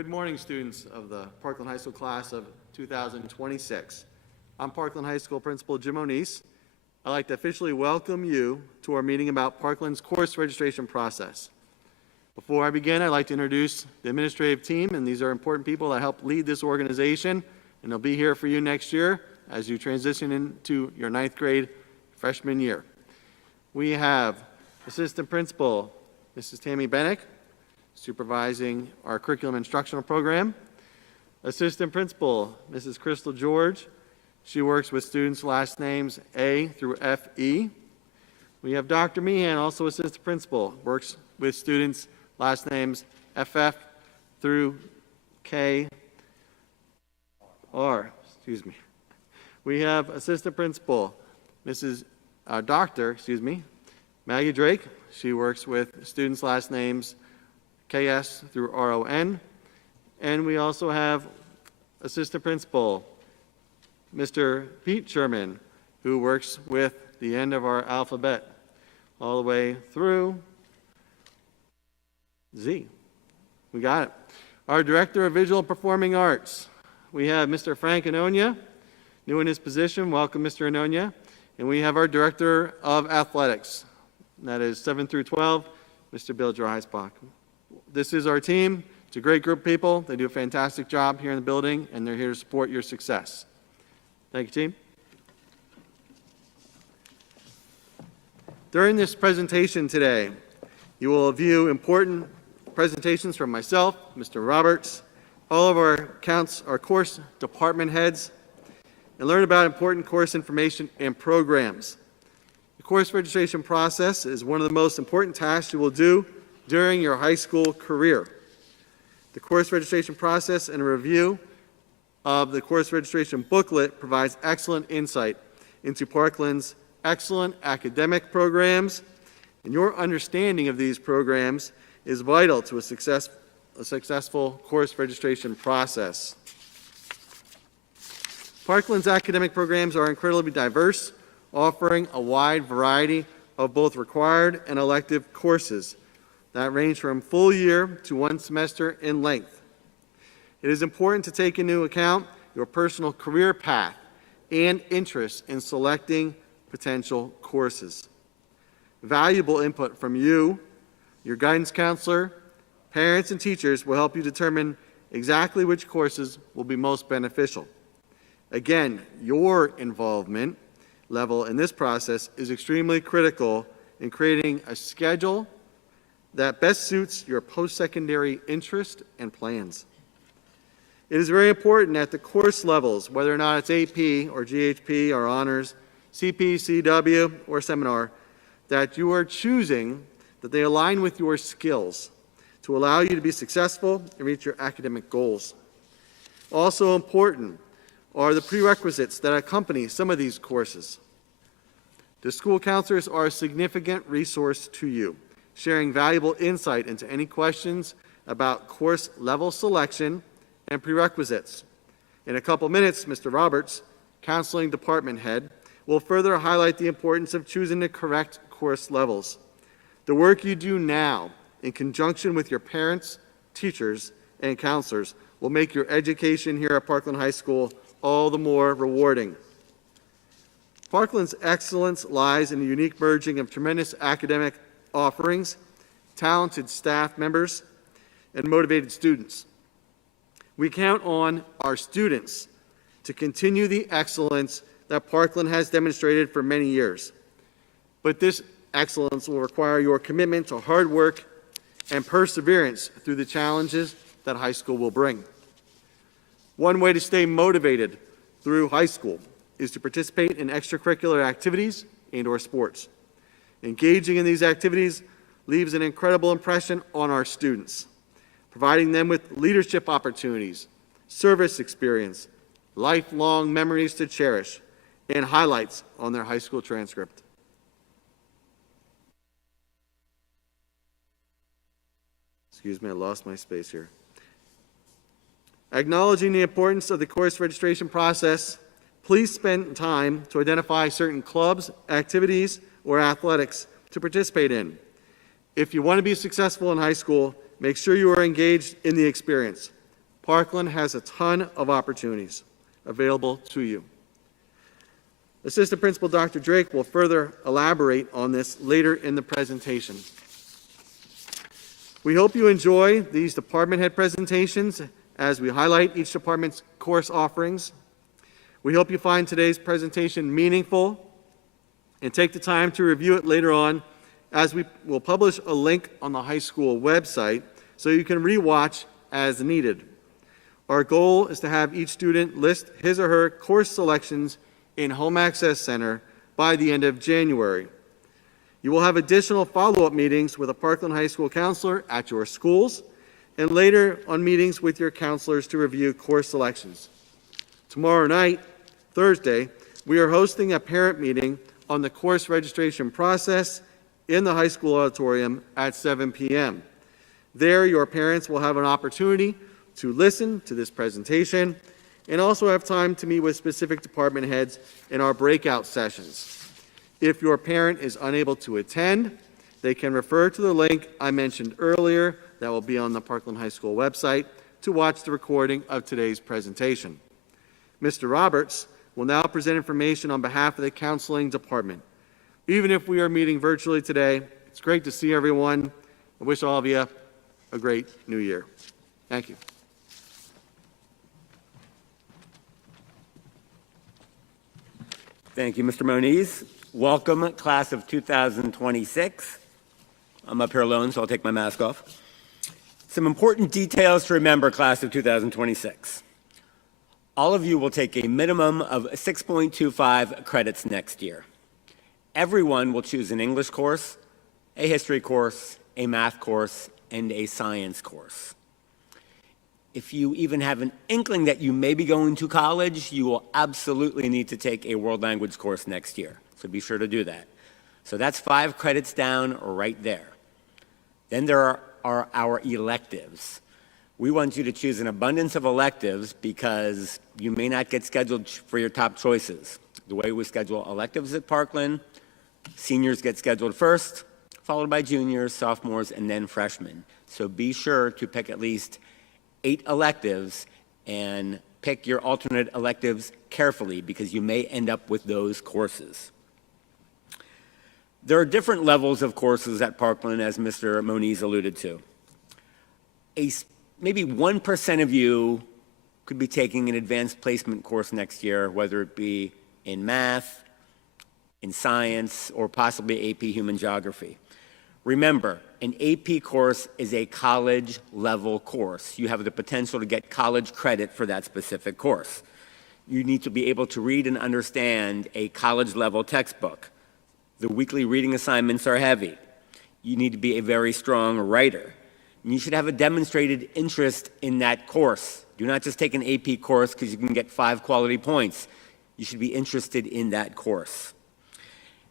Good morning, students of the Parkland High School class of 2026. I'm Parkland High School Principal Jim O'Neese. I'd like to officially welcome you to our meeting about Parkland's course registration process. Before I begin, I'd like to introduce the administrative team, and these are important people that help lead this organization, and they'll be here for you next year as you transition into your 9th grade freshman year. We have Assistant Principal Mrs. Tammy Bennick, supervising our curriculum instructional program. Assistant Principal Mrs. Crystal George. She works with students' last names A through FE. We have Dr. Meehan, also Assistant Principal, works with students' last names FF through KR. We have Assistant Principal Dr. Maggie Drake. She works with students' last names KS through RON. And we also have Assistant Principal Mr. Pete Sherman, who works with the end of our alphabet all the way through Z. We got it. Our Director of Visual and Performing Arts, we have Mr. Frank Anonia, new in his position. Welcome, Mr. Anonia. And we have our Director of Athletics, and that is 7 through 12, Mr. Bill Dreisbach. This is our team. It's a great group of people. They do a fantastic job here in the building, and they're here to support your success. Thank you, team. During this presentation today, you will view important presentations from myself, Mr. Roberts, all of our course department heads, and learn about important course information and programs. The course registration process is one of the most important tasks you will do during your high school career. The course registration process and a review of the course registration booklet provides excellent insight into Parkland's excellent academic programs, and your understanding of these programs is vital to a successful course registration process. Parkland's academic programs are incredibly diverse, offering a wide variety of both required and elective courses that range from full year to 1 semester in length. It is important to take into account your personal career path and interests in selecting potential courses. Valuable input from you, your guidance counselor, parents, and teachers will help you determine exactly which courses will be most beneficial. Again, your involvement level in this process is extremely critical in creating a schedule that best suits your post-secondary interest and plans. It is very important at the course levels, whether or not it's AP or GHP or honors, CP, CW, or seminar, that you are choosing that they align with your skills to allow you to be successful and reach your academic goals. Also important are the prerequisites that accompany some of these courses. The school counselors are a significant resource to you, sharing valuable insight into any questions about course level selection and prerequisites. In a couple minutes, Mr. Roberts, Counseling Department Head, will further highlight the importance of choosing the correct course levels. The work you do now, in conjunction with your parents, teachers, and counselors, will make your education here at Parkland High School all the more rewarding. Parkland's excellence lies in the unique merging of tremendous academic offerings, talented staff members, and motivated students. We count on our students to continue the excellence that Parkland has demonstrated for many years. But this excellence will require your commitment to hard work and perseverance through the challenges that high school will bring. One way to stay motivated through high school is to participate in extracurricular activities and/or sports. Engaging in these activities leaves an incredible impression on our students, providing them with leadership opportunities, service experience, lifelong memories to cherish, and highlights on their high school transcript. Excuse me, I lost my space here. Acknowledging the importance of the course registration process, please spend time to identify certain clubs, activities, or athletics to participate in. If you want to be successful in high school, make sure you are engaged in the experience. Parkland has a ton of opportunities available to you. Assistant Principal Dr. Drake will further elaborate on this later in the presentation. We hope you enjoy these department head presentations as we highlight each department's course offerings. We hope you find today's presentation meaningful and take the time to review it later on, as we will publish a link on the high school website so you can rewatch as needed. Our goal is to have each student list his or her course selections in Home Access Center by the end of January. You will have additional follow-up meetings with a Parkland High School counselor at your schools, and later on meetings with your counselors to review course selections. Tomorrow night, Thursday, we are hosting a parent meeting on the course registration process in the high school auditorium at 7 p.m. There, your parents will have an opportunity to listen to this presentation and also have time to meet with specific department heads in our breakout sessions. If your parent is unable to attend, they can refer to the link I mentioned earlier that will be on the Parkland High School website to watch the recording of today's presentation. Mr. Roberts will now present information on behalf of the counseling department. Even if we are meeting virtually today, it's great to see everyone. I wish all of you a great new year. Thank you. Thank you, Mr. Moniz. Welcome, class of 2026. I'm up here alone, so I'll take my mask off. Some important details to remember, class of 2026. All of you will take a minimum of 6.25 credits next year. Everyone will choose an English course, a history course, a math course, and a science course. If you even have an inkling that you may be going to college, you will absolutely need to take a world language course next year. So be sure to do that. So that's 5 credits down right there. Then there are our electives. We want you to choose an abundance of electives because you may not get scheduled for your top choices. The way we schedule electives at Parkland, seniors get scheduled first, followed by juniors, sophomores, and then freshmen. So be sure to pick at least 8 electives and pick your alternate electives carefully because you may end up with those courses. There are different levels of courses at Parkland, as Mr. Moniz alluded to. Maybe 1% of you could be taking an advanced placement course next year, whether it be in math, in science, or possibly AP Human Geography. Remember, an AP course is a college-level course. You have the potential to get college credit for that specific course. You need to be able to read and understand a college-level textbook. The weekly reading assignments are heavy. You need to be a very strong writer. And you should have a demonstrated interest in that course. Do not just take an AP course because you can get 5 quality points. You should be interested in that course.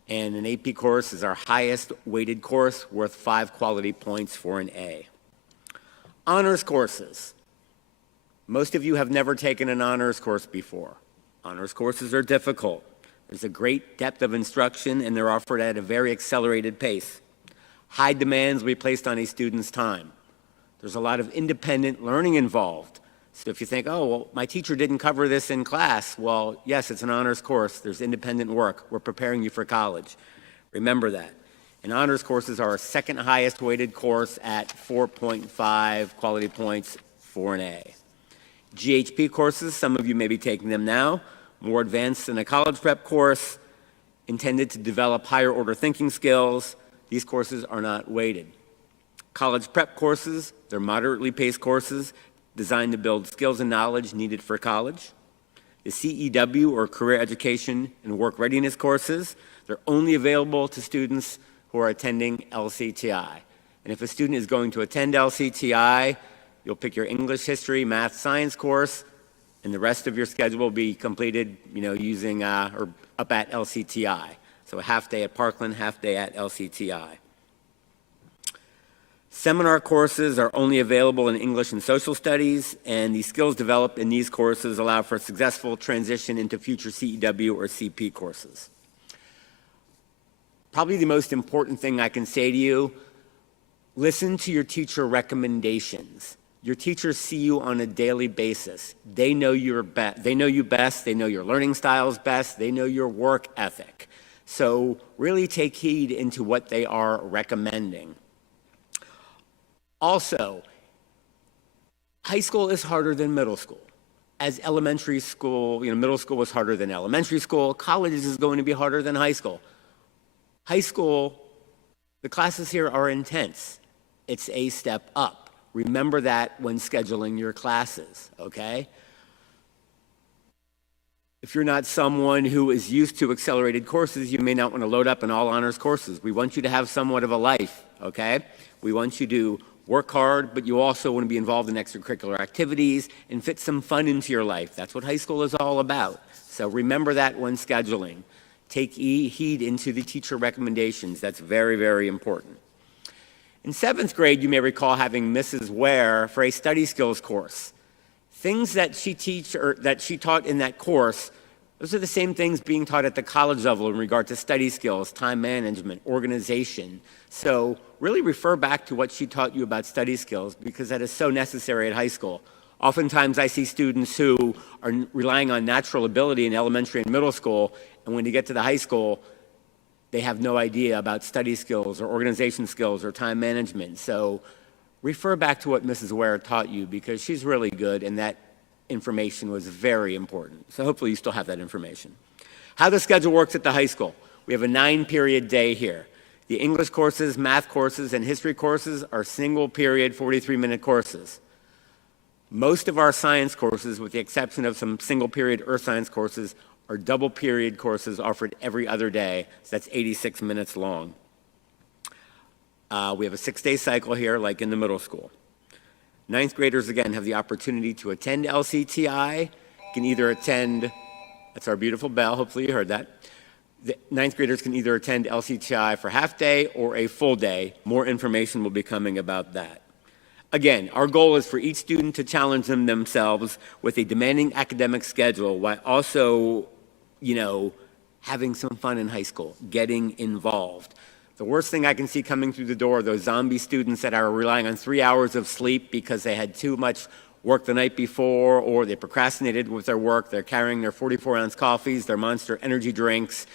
And an AP course is our highest weighted course, worth 5 quality points for an A. Honors courses. Most of you have never taken an honors course before. Honors courses are difficult. There's a great depth of instruction, and they're offered at a very accelerated pace. High demands will be placed on a student's time. There's a lot of independent learning involved. So if you think, oh, well, my teacher didn't cover this in class, well, yes, it's an honors course. There's independent work. We're preparing you for college. Remember that. And honors courses are our second highest weighted course at 4.5 quality points for an A. GHP courses, some of you may be taking them now, more advanced than a college prep course, intended to develop higher order thinking skills. These courses are not weighted. College prep courses, they're moderately paced courses designed to build skills and knowledge needed for college. The CEW, or Career Education and Work Readiness courses, they're only available to students who are attending LCTI. And if a student is going to attend LCTI, you'll pick your English, history, math, science course, and the rest of your schedule will be completed, using or up at LCTI. So a half day at Parkland, half day at LCTI. Seminar courses are only available in English and social studies, and the skills developed in these courses allow for a successful transition into future CEW or CP courses. Probably the most important thing I can say to you, listen to your teacher recommendations. Your teachers see you on a daily basis. They know they know you best, they know your learning styles best, they know your work ethic. So really take heed into what they are recommending. Also, high school is harder than middle school. As elementary school, middle school was harder than elementary school, college is going to be harder than high school. High school, the classes here are intense. It's a step up. Remember that when scheduling your classes, okay? If you're not someone who is used to accelerated courses, you may not want to load up in all honors courses. We want you to have somewhat of a life, okay? We want you to work hard, but you also want to be involved in extracurricular activities and fit some fun into your life. That's what high school is all about. So remember that when scheduling. Take heed into the teacher recommendations. That's very, very important. In 7th grade, you may recall having Mrs. Ware for a study skills course. Things that she taught in that course, those are the same things being taught at the college level in regard to study skills, time management, organization. So really refer back to what she taught you about study skills because that is so necessary at high school. Oftentimes I see students who are relying on natural ability in elementary and middle school, and when you get to the high school, they have no idea about study skills or organization skills or time management. So refer back to what Mrs. Ware taught you because she's really good and that information was very important. So hopefully you still have that information. How the schedule works at the high school. We have a 9-period day here. The English courses, math courses, and history courses are single-period 43-minute courses. Most of our science courses, with the exception of some single-period earth science courses, are double-period courses offered every other day, so that's 86 minutes long. We have a 6-day cycle here, like in the middle school. 9th graders, again, have the opportunity to attend LCTI. You can either attend, that's our beautiful bell, hopefully you heard that. The 9th graders can either attend LCTI for half-day or a full day. More information will be coming about that. Again, our goal is for each student to challenge themselves with a demanding academic schedule while also having some fun in high school, getting involved. The worst thing I can see coming through the door are those zombie students that are relying on 3 hours of sleep because they had too much work the night before or they procrastinated with their work. They're carrying their 44-ounce coffees, their Monster energy drinks.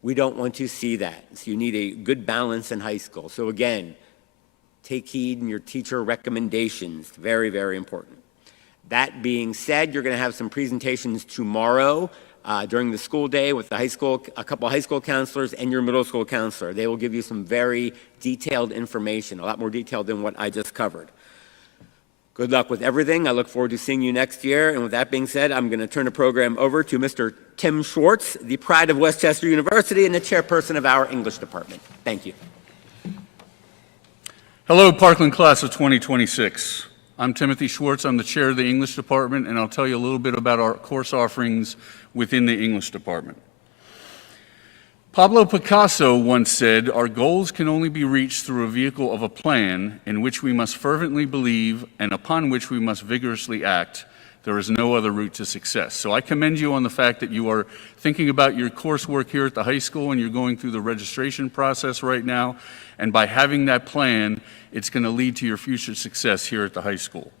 We don't want to see that. So you need a good balance in high school. So again, take heed in your teacher recommendations. Very, very important. That being said, you're going to have some presentations tomorrow during the school day with a couple high school counselors and your middle school counselor. They will give you some very detailed information, a lot more detailed than what I just covered. Good luck with everything. I look forward to seeing you next year. And with that being said, I'm going to turn the program over to Mr. Tim Schwartz, the pride of Westchester University and the chairperson of our English department. Thank you. Hello, Parkland class of 2026. I'm Timothy Schwartz. I'm the chair of the English department, and I'll tell you a little bit about our course offerings within the English department. Pablo Picasso once said, "Our goals can only be reached through a vehicle of a plan in which we must fervently believe and upon which we must vigorously act. There is no other route to success." So I commend you on the fact that you are thinking about your coursework here at the high school and you're going through the registration process right now. And by having that plan, it's going to lead to your future success here at the high school.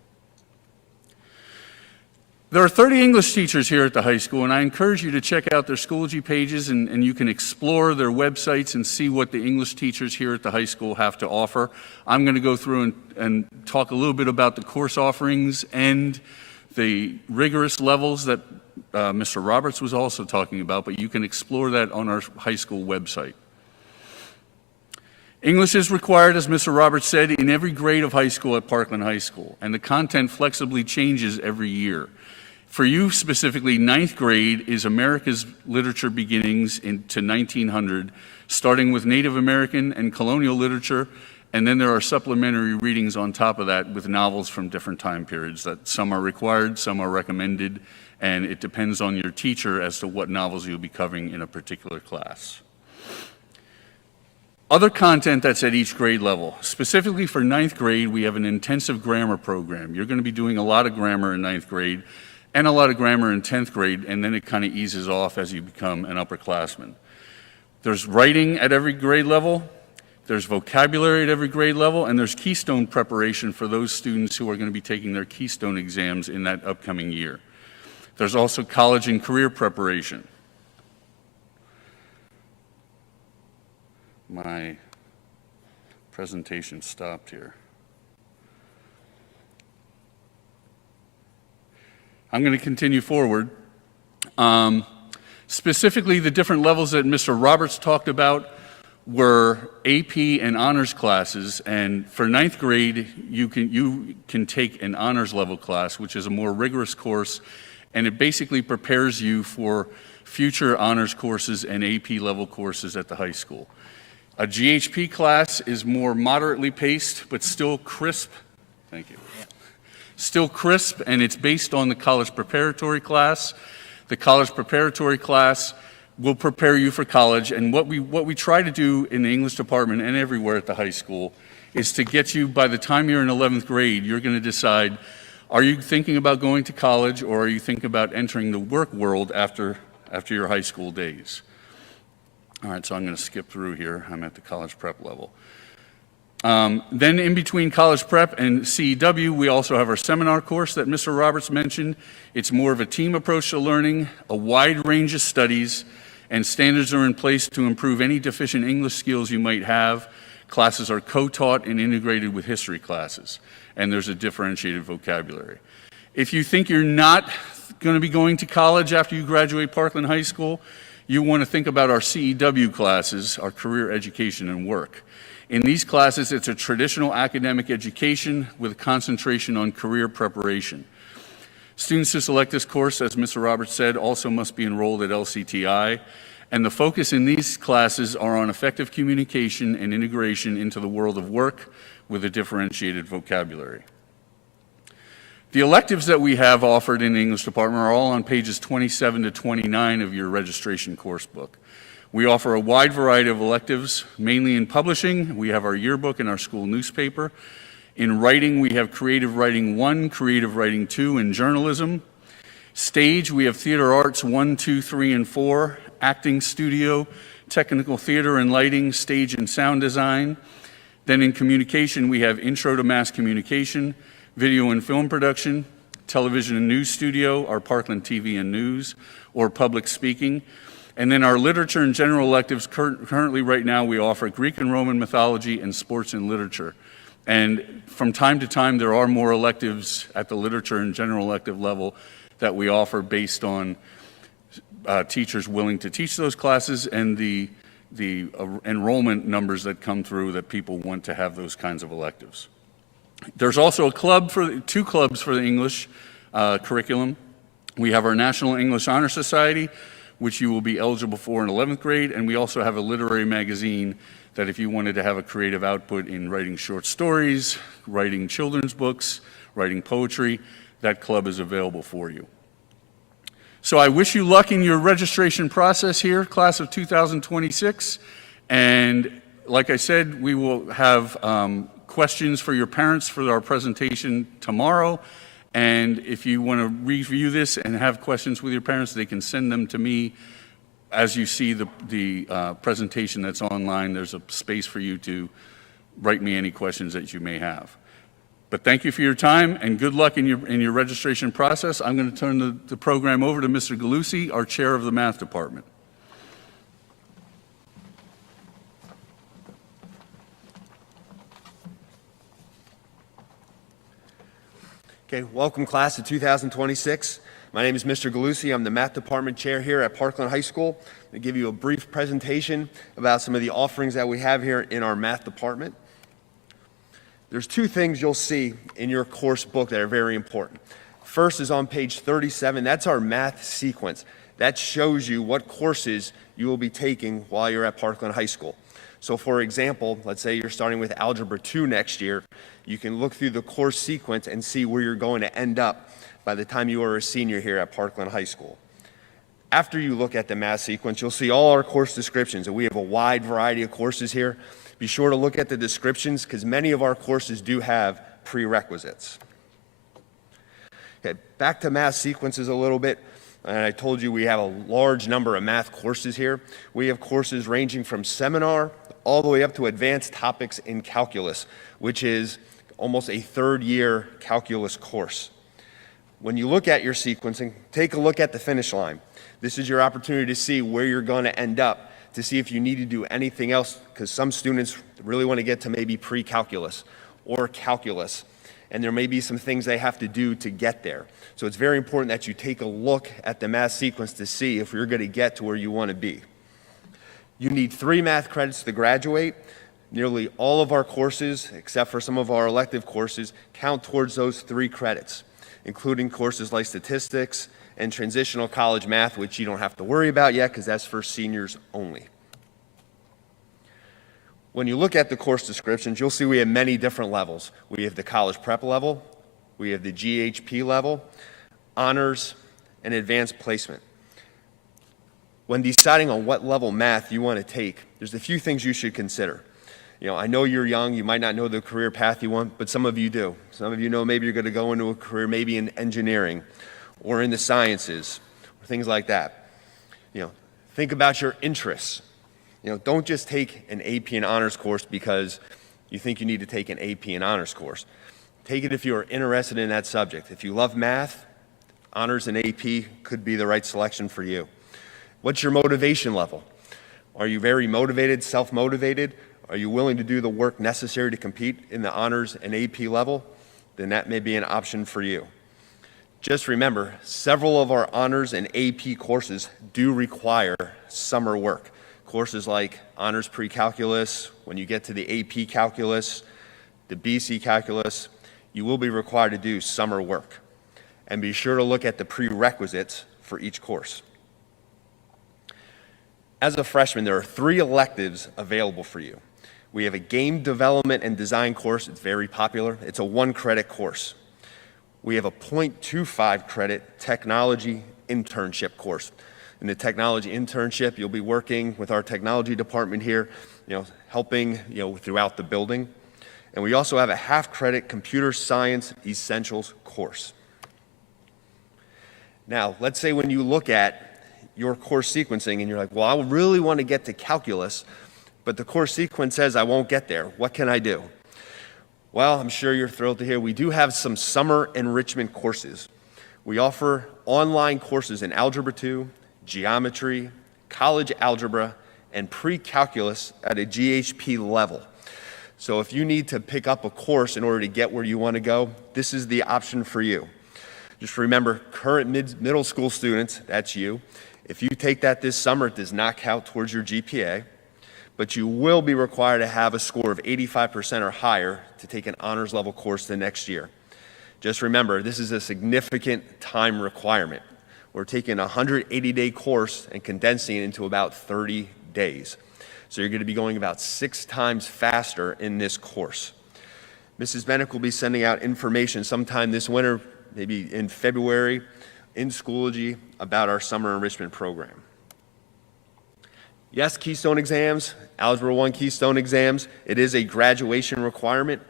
There are 30 English teachers here at the high school, and I encourage you to check out their Schoology pages, and you can explore their websites and see what the English teachers here at the high school have to offer. I'm going to go through and talk a little bit about the course offerings and the rigorous levels that Mr. Roberts was also talking about, but you can explore that on our high school website. English is required, as Mr. Roberts said, in every grade of high school at Parkland High School, and the content flexibly changes every year. For you specifically, 9th grade is America's literature beginnings into 1900, starting with Native American and colonial literature, and then there are supplementary readings on top of that with novels from different time periods. That some are required, some are recommended, and it depends on your teacher as to what novels you'll be covering in a particular class. Other content that's at each grade level. Specifically for 9th grade, we have an intensive grammar program. You're going to be doing a lot of grammar in 9th grade and a lot of grammar in 10th grade, and then it kind of eases off as you become an upperclassman. There's writing at every grade level. there's vocabulary at every grade level, and there's Keystone preparation for those students who are going to be taking their Keystone exams in that upcoming year. There's also college and career preparation. My presentation stopped here. I'm going to continue forward. Specifically, the different levels that Mr. Roberts talked about were AP and honors classes, and for ninth grade, you can take an honors level class, which is a more rigorous course, and it basically prepares you for future honors courses and AP level courses at the high school. A GHP class is more moderately paced, but still crisp. Thank you. Still crisp, and it's based on the college preparatory class. The college preparatory class will prepare you for college, and what we try to do in the English department and everywhere at the high school is to get you, by the time you're in 11th grade, you're going to decide, are you thinking about going to college, or are you thinking about entering the work world after your high school days? All right, so I'm going to skip through here. I'm at the college prep level. Then in between college prep and CEW, we also have our seminar course that Mr. Roberts mentioned. It's more of a team approach to learning, a wide range of studies, and standards are in place to improve any deficient English skills you might have. Classes are co-taught and integrated with history classes, and there's a differentiated vocabulary. If you think you're not going to be going to college after you graduate Parkland High School, you want to think about our CEW classes, our career education and work. In these classes, it's a traditional academic education with a concentration on career preparation. Students who select this course, as Mr. Roberts said, also must be enrolled at LCTI, and the focus in these classes are on effective communication and integration into the world of work with a differentiated vocabulary. The electives that we have offered in the English department are all on pages 27 to 29 of your registration course book. We offer a wide variety of electives, mainly in publishing. We have our yearbook and our school newspaper. In writing, we have Creative Writing 1, Creative Writing 2, and Journalism. Stage, we have Theater Arts 1, 2, 3, and 4, Acting Studio, Technical Theater and Lighting, Stage and Sound Design. Then in communication, we have Intro to Mass Communication, Video and Film Production, Television and News Studio, our Parkland TV and News, or Public Speaking. And then our literature and general electives, currently right now we offer Greek and Roman mythology and sports and literature. And from time to time there are more electives at the literature and general elective level that we offer based on teachers willing to teach those classes and the enrollment numbers that come through that people want to have those kinds of electives. There's also two clubs for the English curriculum. We have our National English Honor Society, which you will be eligible for in 11th grade, and we also have a literary magazine that if you wanted to have a creative output in writing short stories, writing children's books, writing poetry, that club is available for you. So I wish you luck in your registration process here, class of 2026, and like I said, we will have questions for your parents for our presentation tomorrow. And if you want to review this and have questions with your parents, they can send them to me. As you see the presentation that's online, there's a space for you to write me any questions that you may have. But thank you for your time and good luck in your registration process. I'm going to turn the program over to Mr. Galusi, our chair of the math department. Okay, welcome class of 2026. My name is Mr. Galusi. I'm the math department chair here at Parkland High School. I'm going to give you a brief presentation about some of the offerings that we have here in our math department. There's two things you'll see in your course book that are very important. First is on page 37. That's our math sequence. That shows you what courses you will be taking while you're at Parkland High School. So for example, let's say you're starting with Algebra 2 next year. You can look through the course sequence and see where you're going to end up by the time you are a senior here at Parkland High School. After you look at the math sequence, you'll see all our course descriptions, and we have a wide variety of courses here. Be sure to look at the descriptions because many of our courses do have prerequisites. Okay, back to math sequences a little bit. And I told you we have a large number of math courses here. We have courses ranging from seminar all the way up to advanced topics in calculus, which is almost a third-year calculus course. When you look at your sequencing, take a look at the finish line. This is your opportunity to see where you're going to end up, to see if you need to do anything else, because some students really want to get to maybe pre-calculus or calculus, and there may be some things they have to do to get there. So it's very important that you take a look at the math sequence to see if you're going to get to where you want to be. You need 3 math credits to graduate. Nearly all of our courses, except for some of our elective courses, count towards those 3 credits, including courses like statistics and transitional college math, which you don't have to worry about yet because that's for seniors only. When you look at the course descriptions, you'll see we have many different levels. We have the college prep level, we have the GHP level, honors, and advanced placement. When deciding on what level math you want to take, there's a few things you should consider. I know you're young, you might not know the career path you want, but some of you do. Some of you know maybe you're going to go into a career maybe in engineering or in the sciences, or things like that. Think about your interests. Don't just take an AP and honors course because you think you need to take an AP and honors course. Take it if you are interested in that subject. If you love math, honors and AP could be the right selection for you. What's your motivation level? Are you very motivated, self-motivated? Are you willing to do the work necessary to compete in the honors and AP level? Then that may be an option for you. Just remember, several of our honors and AP courses do require summer work. Courses like honors pre-calculus, when you get to the AP calculus, the BC calculus, you will be required to do summer work. And be sure to look at the prerequisites for each course. As a freshman, there are 3 electives available for you. We have a game development and design course. It's very popular. It's a 1-credit course. We have a 0.25 credit technology internship course. In the technology internship, you'll be working with our technology department here, helping, throughout the building. And we also have a half-credit computer science essentials course. Now, let's say when you look at your course sequencing and you're like, well, I really want to get to calculus, but the course sequence says I won't get there. What can I do? Well, I'm sure you're thrilled to hear we do have some summer enrichment courses. We offer online courses in Algebra 2, Geometry, College Algebra, and Pre-Calculus at a GHP level. So if you need to pick up a course in order to get where you want to go, this is the option for you. Just remember, current middle school students, that's you. If you take that this summer, it does not count towards your GPA, but you will be required to have a score of 85% or higher to take an honors level course the next year. Just remember, this is a significant time requirement. We're taking a 180-day course and condensing it into about 30 days. So you're going to be going about 6 times faster in this course. Mrs. Bennick will be sending out information sometime this winter, maybe in February, in Schoology about our summer enrichment program. Yes, Keystone exams, Algebra 1 Keystone exams, it is a graduation requirement.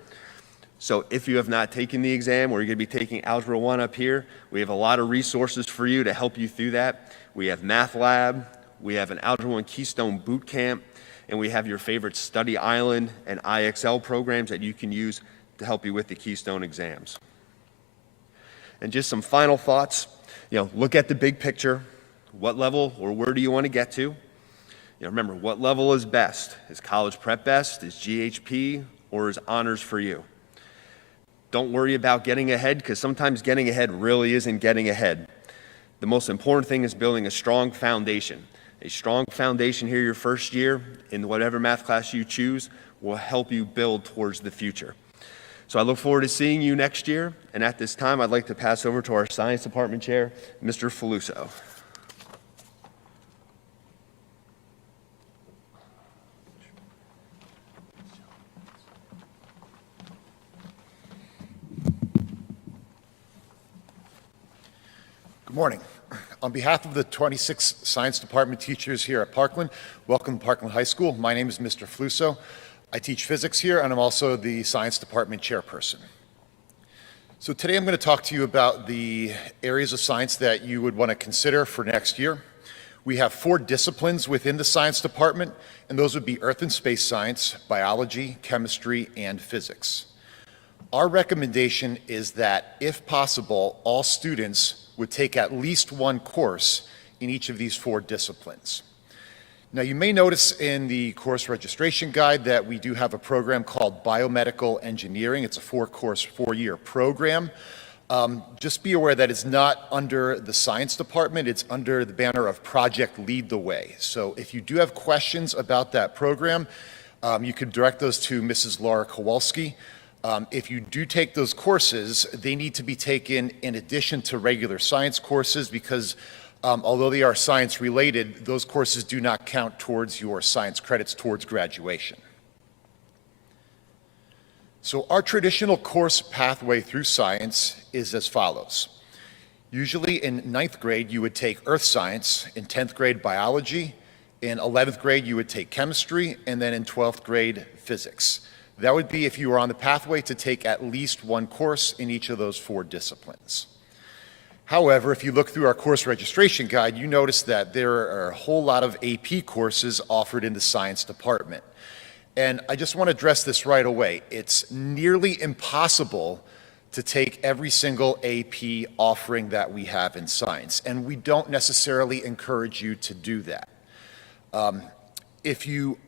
So if you have not taken the exam, or you're going to be taking Algebra 1 up here, we have a lot of resources for you to help you through that. We have Math Lab, we have an Algebra 1 Keystone Boot Camp, and we have your favorite Study Island and IXL programs that you can use to help you with the Keystone exams. And just some final thoughts. Look at the big picture. What level or where do you want to get to? Remember, what level is best? Is college prep best? Is GHP? Or is honors for you? Don't worry about getting ahead, because sometimes getting ahead really isn't getting ahead. The most important thing is building a strong foundation. A strong foundation here your first year in whatever math class you choose will help you build towards the future. So I look forward to seeing you next year, and at this time I'd like to pass over to our Science Department Chair, Mr. Faluso. Good morning. On behalf of the 26 Science Department teachers here at Parkland, welcome to Parkland High School. My name is Mr. Faluso. I teach physics here, and I'm also the Science Department chairperson. So today I'm going to talk to you about the areas of science that you would want to consider for next year. We have 4 disciplines within the science department, and those would be earth and space science, biology, chemistry, and physics. Our recommendation is that, if possible, all students would take at least one course in each of these 4 disciplines. Now, you may notice in the course registration guide that we do have a program called Biomedical Engineering. It's a 4-course, 4-year program. Just be aware that it's not under the science department, it's under the banner of Project Lead the Way. So if you do have questions about that program, you could direct those to Mrs. Laura Kowalski. If you do take those courses, they need to be taken in addition to regular science courses because although they are science related, those courses do not count towards your science credits towards graduation. So our traditional course pathway through science is as follows. Usually in 9th grade, you would take earth science, in 10th grade, biology, in 11th grade, you would take chemistry, and then in 12th grade, physics. That would be if you were on the pathway to take at least one course in each of those 4 disciplines. However, if you look through our course registration guide, you notice that there are a whole lot of AP courses offered in the science department. And I just want to address this right away. It's nearly impossible to take every single AP offering that we have in science, and we don't necessarily encourage you to do that. If you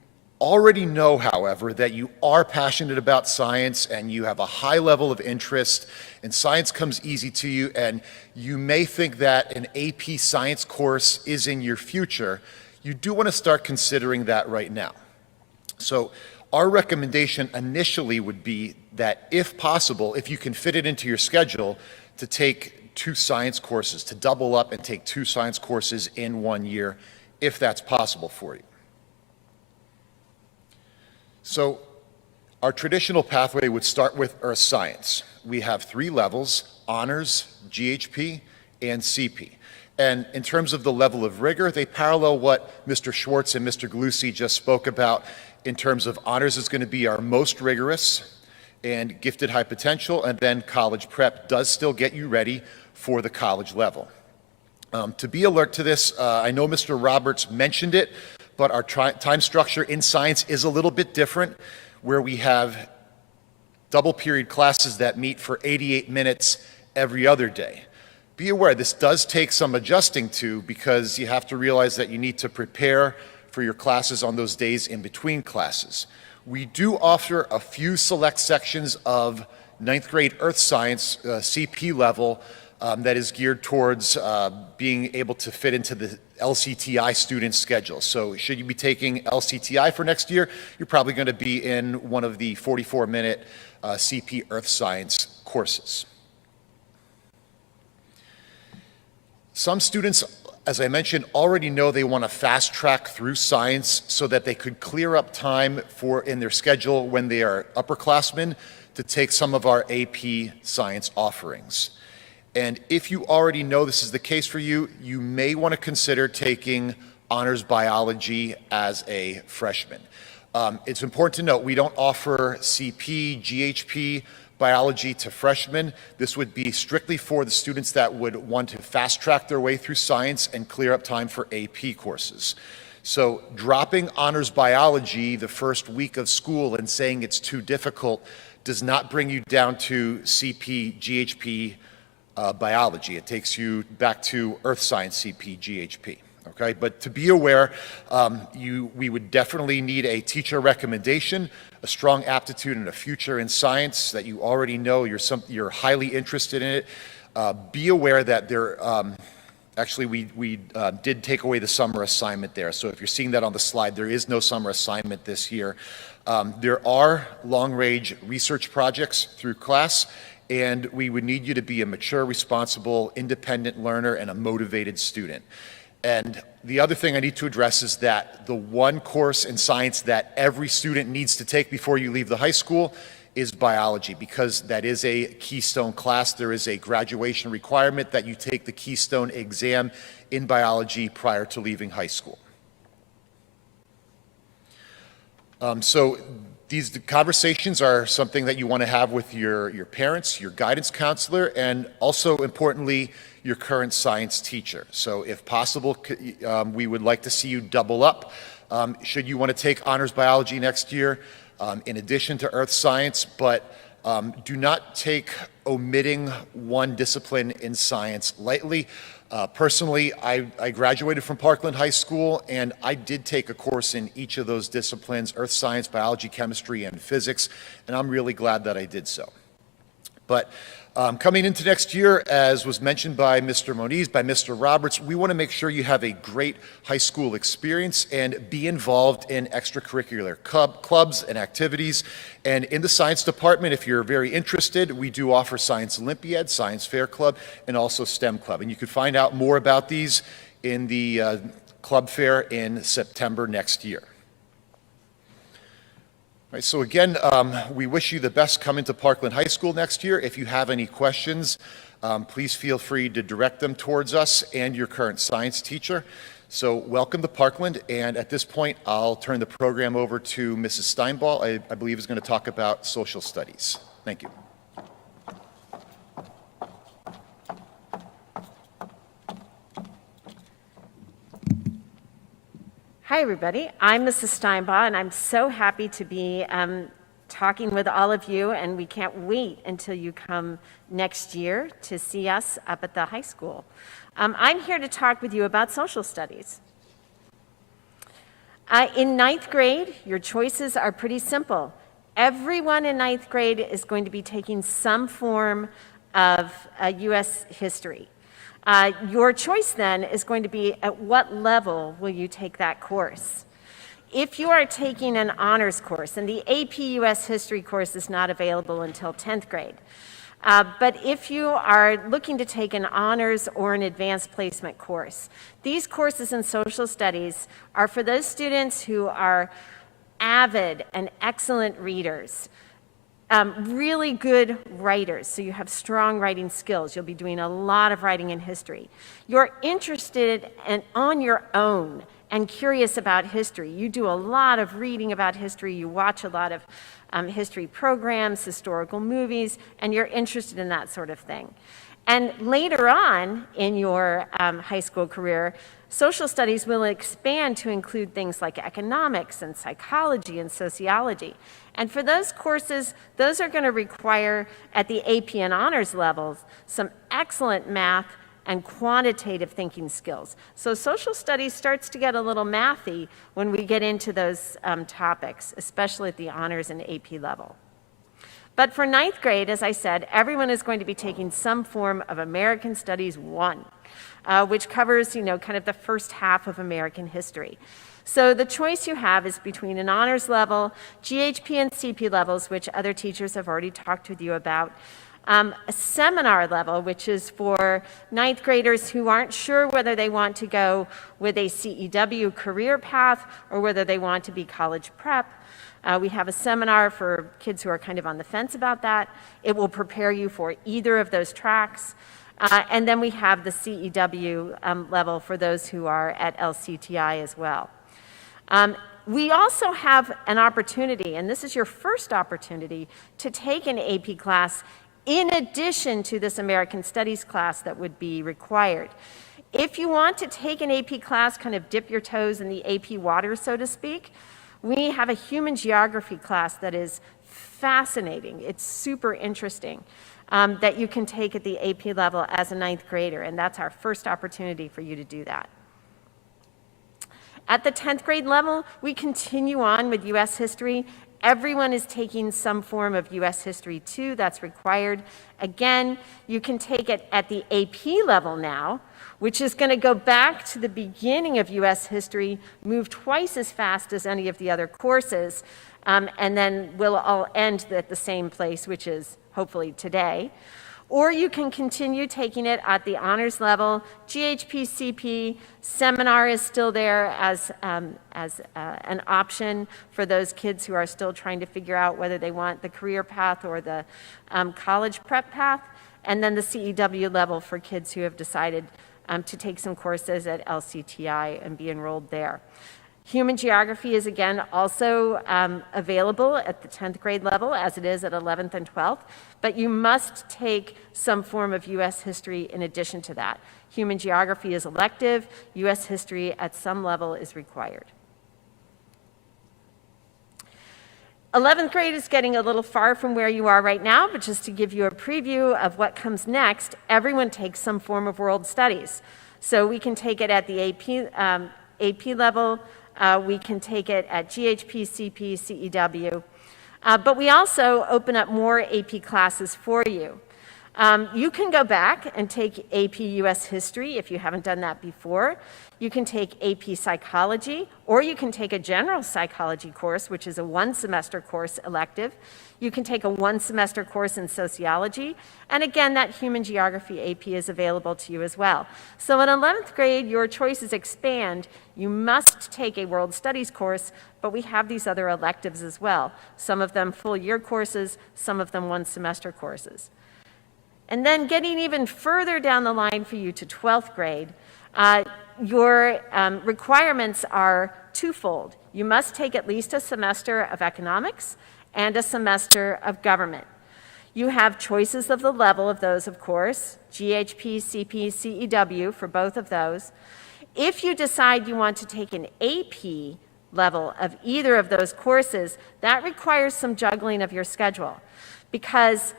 already know, however, that you are passionate about science and you have a high level of interest and science comes easy to you, and you may think that an AP science course is in your future, you do want to start considering that right now. So our recommendation initially would be that, if possible, if you can fit it into your schedule, to take 2 science courses, to double up and take 2 science courses in 1 year, if that's possible for you. So our traditional pathway would start with earth science. We have 3 levels: honors, GHP, and CP. And in terms of the level of rigor, they parallel what Mr. Schwartz and Mr. Galusi just spoke about. In terms of honors, is going to be our most rigorous, and gifted high potential, and then college prep does still get you ready for the college level. To be alert to this, I know Mr. Roberts mentioned it, but our time structure in science is a little bit different, where we have double period classes that meet for 88 minutes every other day. Be aware, this does take some adjusting to, because you have to realize that you need to prepare for your classes on those days in between classes. We do offer a few select sections of 9th grade earth science CP level that is geared towards being able to fit into the LCTI student schedule. So should you be taking LCTI for next year, you're probably going to be in one of the 44-minute CP earth science courses. Some students, as I mentioned, already know they want to fast track through science so that they could clear up time in their schedule when they are upperclassmen to take some of our AP science offerings. And if you already know this is the case for you, you may want to consider taking honors biology as a freshman. It's important to note we don't offer CP, GHP, biology to freshmen. This would be strictly for the students that would want to fast track their way through science and clear up time for AP courses. So dropping honors biology the first week of school and saying it's too difficult does not bring you down to CP, GHP biology. It takes you back to earth science CP, GHP. Okay, but to be aware, we would definitely need a teacher recommendation, a strong aptitude and a future in science that you already know you're highly interested in it. Be aware that there, actually we did take away the summer assignment there. So if you're seeing that on the slide, there is no summer assignment this year. There are long-range research projects through class, and we would need you to be a mature, responsible, independent learner and a motivated student. And the other thing I need to address is that the one course in science that every student needs to take before you leave the high school is biology, because that is a keystone class. There is a graduation requirement that you take the keystone exam in biology prior to leaving high school. So These conversations are something that you want to have with your parents, your guidance counselor, and also importantly, your current science teacher. So if possible, we would like to see you double up. Should you want to take honors biology next year, in addition to earth science, but do not take omitting one discipline in science lightly. Personally, I graduated from Parkland High School, and I did take a course in each of those disciplines, earth science, biology, chemistry, and physics, and I'm really glad that I did so. But coming into next year, as was mentioned by Mr. Moniz, by Mr. Roberts, we want to make sure you have a great high school experience and be involved in extracurricular clubs and activities. And in the science department, if you're very interested, we do offer Science Olympiad, Science Fair Club, and also STEM Club. And you can find out more about these in the club fair in September next year. Right, so again, we wish you the best coming to Parkland High School next year. If you have any questions, please feel free to direct them towards us and your current science teacher. So welcome to Parkland, and at this point, I'll turn the program over to Mrs. Steinball, I believe is going to talk about social studies. Thank you. Hi, everybody. I'm Mrs. Steinbaugh, and I'm so happy to be talking with all of you, and we can't wait until you come next year to see us up at the high school. I'm here to talk with you about social studies. In ninth grade, your choices are pretty simple. Everyone in ninth grade is going to be taking some form of U.S. history. Your choice then is going to be at what level will you take that course. If you are taking an honors course, and the AP US History course is not available until 10th grade, but if you are looking to take an honors or an advanced placement course, these courses in social studies are for those students who are avid and excellent readers, really good writers, so you have strong writing skills. You'll be doing a lot of writing in history. You're interested and on your own and curious about history. You do a lot of reading about history. You watch a lot of history programs, historical movies, and you're interested in that sort of thing. And later on in your high school career, social studies will expand to include things like economics and psychology and sociology. And for those courses, those are going to require, at the AP and honors levels, some excellent math and quantitative thinking skills. So social studies starts to get a little mathy when we get into those topics, especially at the honors and AP level. But for ninth grade, as I said, everyone is going to be taking some form of American Studies 1, which covers, kind of the first half of American history. So the choice you have is between an honors level, GHP and CP levels, which other teachers have already talked with you about, a seminar level, which is for ninth graders who aren't sure whether they want to go with a CEW career path or whether they want to be college prep. We have a seminar for kids who are kind of on the fence about that. It will prepare you for either of those tracks. And then we have the CEW level for those who are at LCTI as well. We also have an opportunity, and this is your first opportunity, to take an AP class in addition to this American Studies class that would be required. If you want to take an AP class, kind of dip your toes in the AP water, so to speak, we have a human geography class that is fascinating. It's super interesting that you can take at the AP level as a ninth grader, and that's our first opportunity for you to do that. At the 10th grade level, we continue on with U.S. history. Everyone is taking some form of U.S. history too. That's required. Again, you can take it at the AP level now, which is going to go back to the beginning of U.S. history, move twice as fast as any of the other courses, and then we'll all end at the same place, which is hopefully today. Or you can continue taking it at the honors level. GHP, CP, seminar is still there as an option for those kids who are still trying to figure out whether they want the career path or the college prep path. And then the CEW level for kids who have decided to take some courses at LCTI and be enrolled there. Human geography is again also available at the 10th grade level as it is at 11th and 12th, but you must take some form of U.S. history in addition to that. Human geography is elective, U.S. history at some level is required. 11th grade is getting a little far from where you are right now, but just to give you a preview of what comes next, everyone takes some form of world studies. So we can take it at the AP level, we can take it at GHP, CP, CEW, but we also open up more AP classes for you. You can go back and take AP US History if you haven't done that before. You can take AP Psychology, or you can take a general psychology course, which is a one-semester course elective. You can take a one-semester course in sociology, and again, that human geography AP is available to you as well. So in 11th grade, your choices expand. You must take a world studies course, but we have these other electives as well. Some of them full-year courses, some of them one-semester courses. And then getting even further down the line for you to 12th grade, your requirements are twofold. You must take at least a semester of economics and a semester of government. You have choices of the level of those, of course, GHP, CP, CEW for both of those. If you decide you want to take an AP level of either of those courses, that requires some juggling of your schedule, because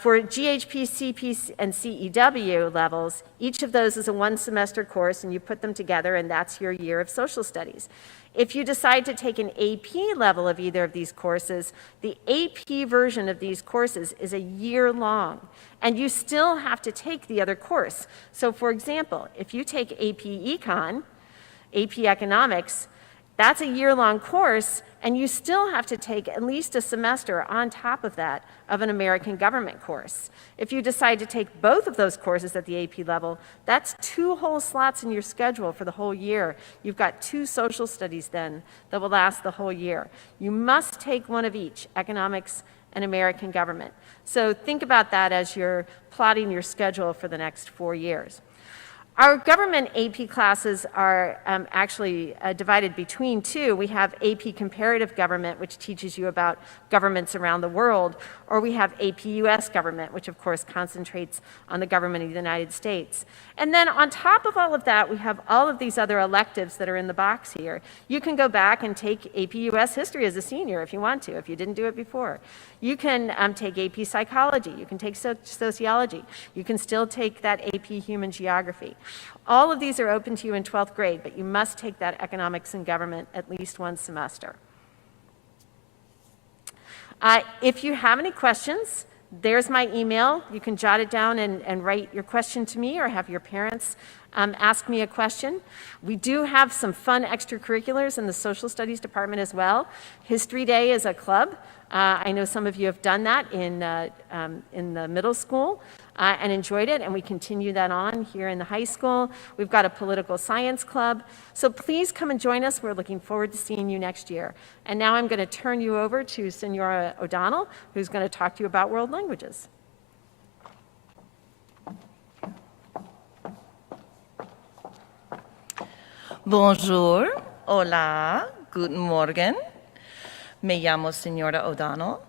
for GHP, CP, and CEW levels, each of those is a one-semester course, and you put them together, and that's your year of social studies. If you decide to take an AP level of either of these courses, the AP version of these courses is a year long, and you still have to take the other course. So for example, if you take AP Econ, AP Economics, that's a year-long course, and you still have to take at least a semester on top of that of an American government course. If you decide to take both of those courses at the AP level, that's 2 whole slots in your schedule for the whole year. You've got 2 social studies then that will last the whole year. You must take one of each, economics and American government. So think about that as you're plotting your schedule for the next 4 years. Our government AP classes are actually divided between 2. We have AP Comparative Government, which teaches you about governments around the world, or we have AP US Government, which of course concentrates on the government of the United States. And then on top of all of that, we have all of these other electives that are in the box here. You can go back and take AP US History as a senior if you want to, if you didn't do it before. You can take AP Psychology, you can take Sociology, you can still take that AP Human Geography. All of these are open to you in 12th grade, but you must take that Economics and Government at least one semester. If you have any questions, there's my email. You can jot it down and write your question to me, or have your parents ask me a question. We do have some fun extracurriculars in the Social Studies department as well. History Day is a club. I know some of you have done that in the middle school and enjoyed it, and we continue that on here in the high school. We've got a political science club. So please come and join us. We're looking forward to seeing you next year. And now I'm going to turn you over to Senora O'Donnell, who's going to talk to you about world languages. Bonjour, hola, guten Morgen. Me llamo Senora O'Donnell,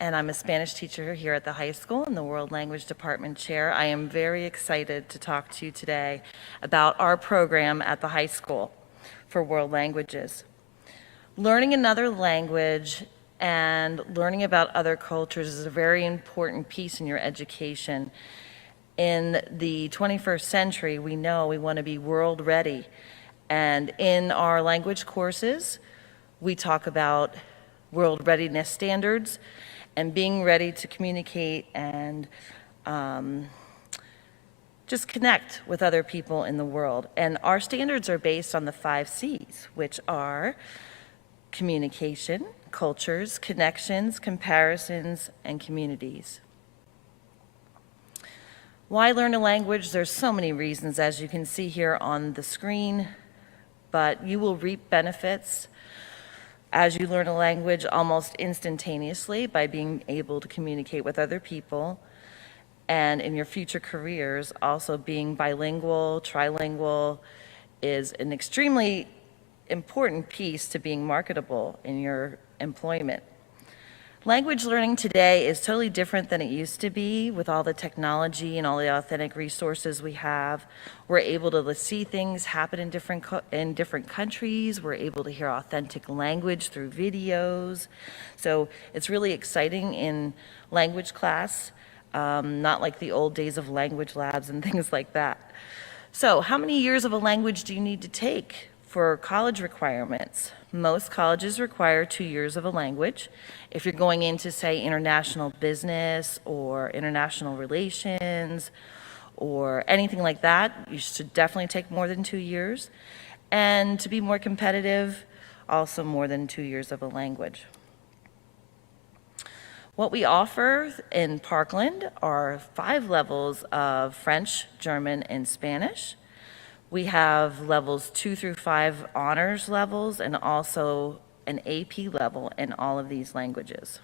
and I'm a Spanish teacher here at the high school and the World Language Department Chair. I am very excited to talk to you today about our program at the high school for world languages. Learning another language and learning about other cultures is a very important piece in your education. In the 21st century, we know we want to be world ready. And in our language courses, we talk about world readiness standards and being ready to communicate and just connect with other people in the world. And our standards are based on the 5 C's, which are communication, cultures, connections, comparisons, and communities. Why learn a language? There's so many reasons, as you can see here on the screen, but you will reap benefits as you learn a language almost instantaneously by being able to communicate with other people, and in your future careers, also being bilingual, trilingual is an extremely important piece to being marketable in your employment. Language learning today is totally different than it used to be with all the technology and all the authentic resources we have. We're able to see things happen in different countries. We're able to hear authentic language through videos. So it's really exciting in language class, not like the old days of language labs and things like that. So how many years of a language do you need to take for college requirements? Most colleges require 2 years of a language. If you're going into, say, international business or international relations or anything like that, you should definitely take more than 2 years. And to be more competitive, also more than 2 years of a language. What we offer in Parkland are 5 levels of French, German, and Spanish. We have levels 2 through 5 honors levels and also an AP level in all of these languages.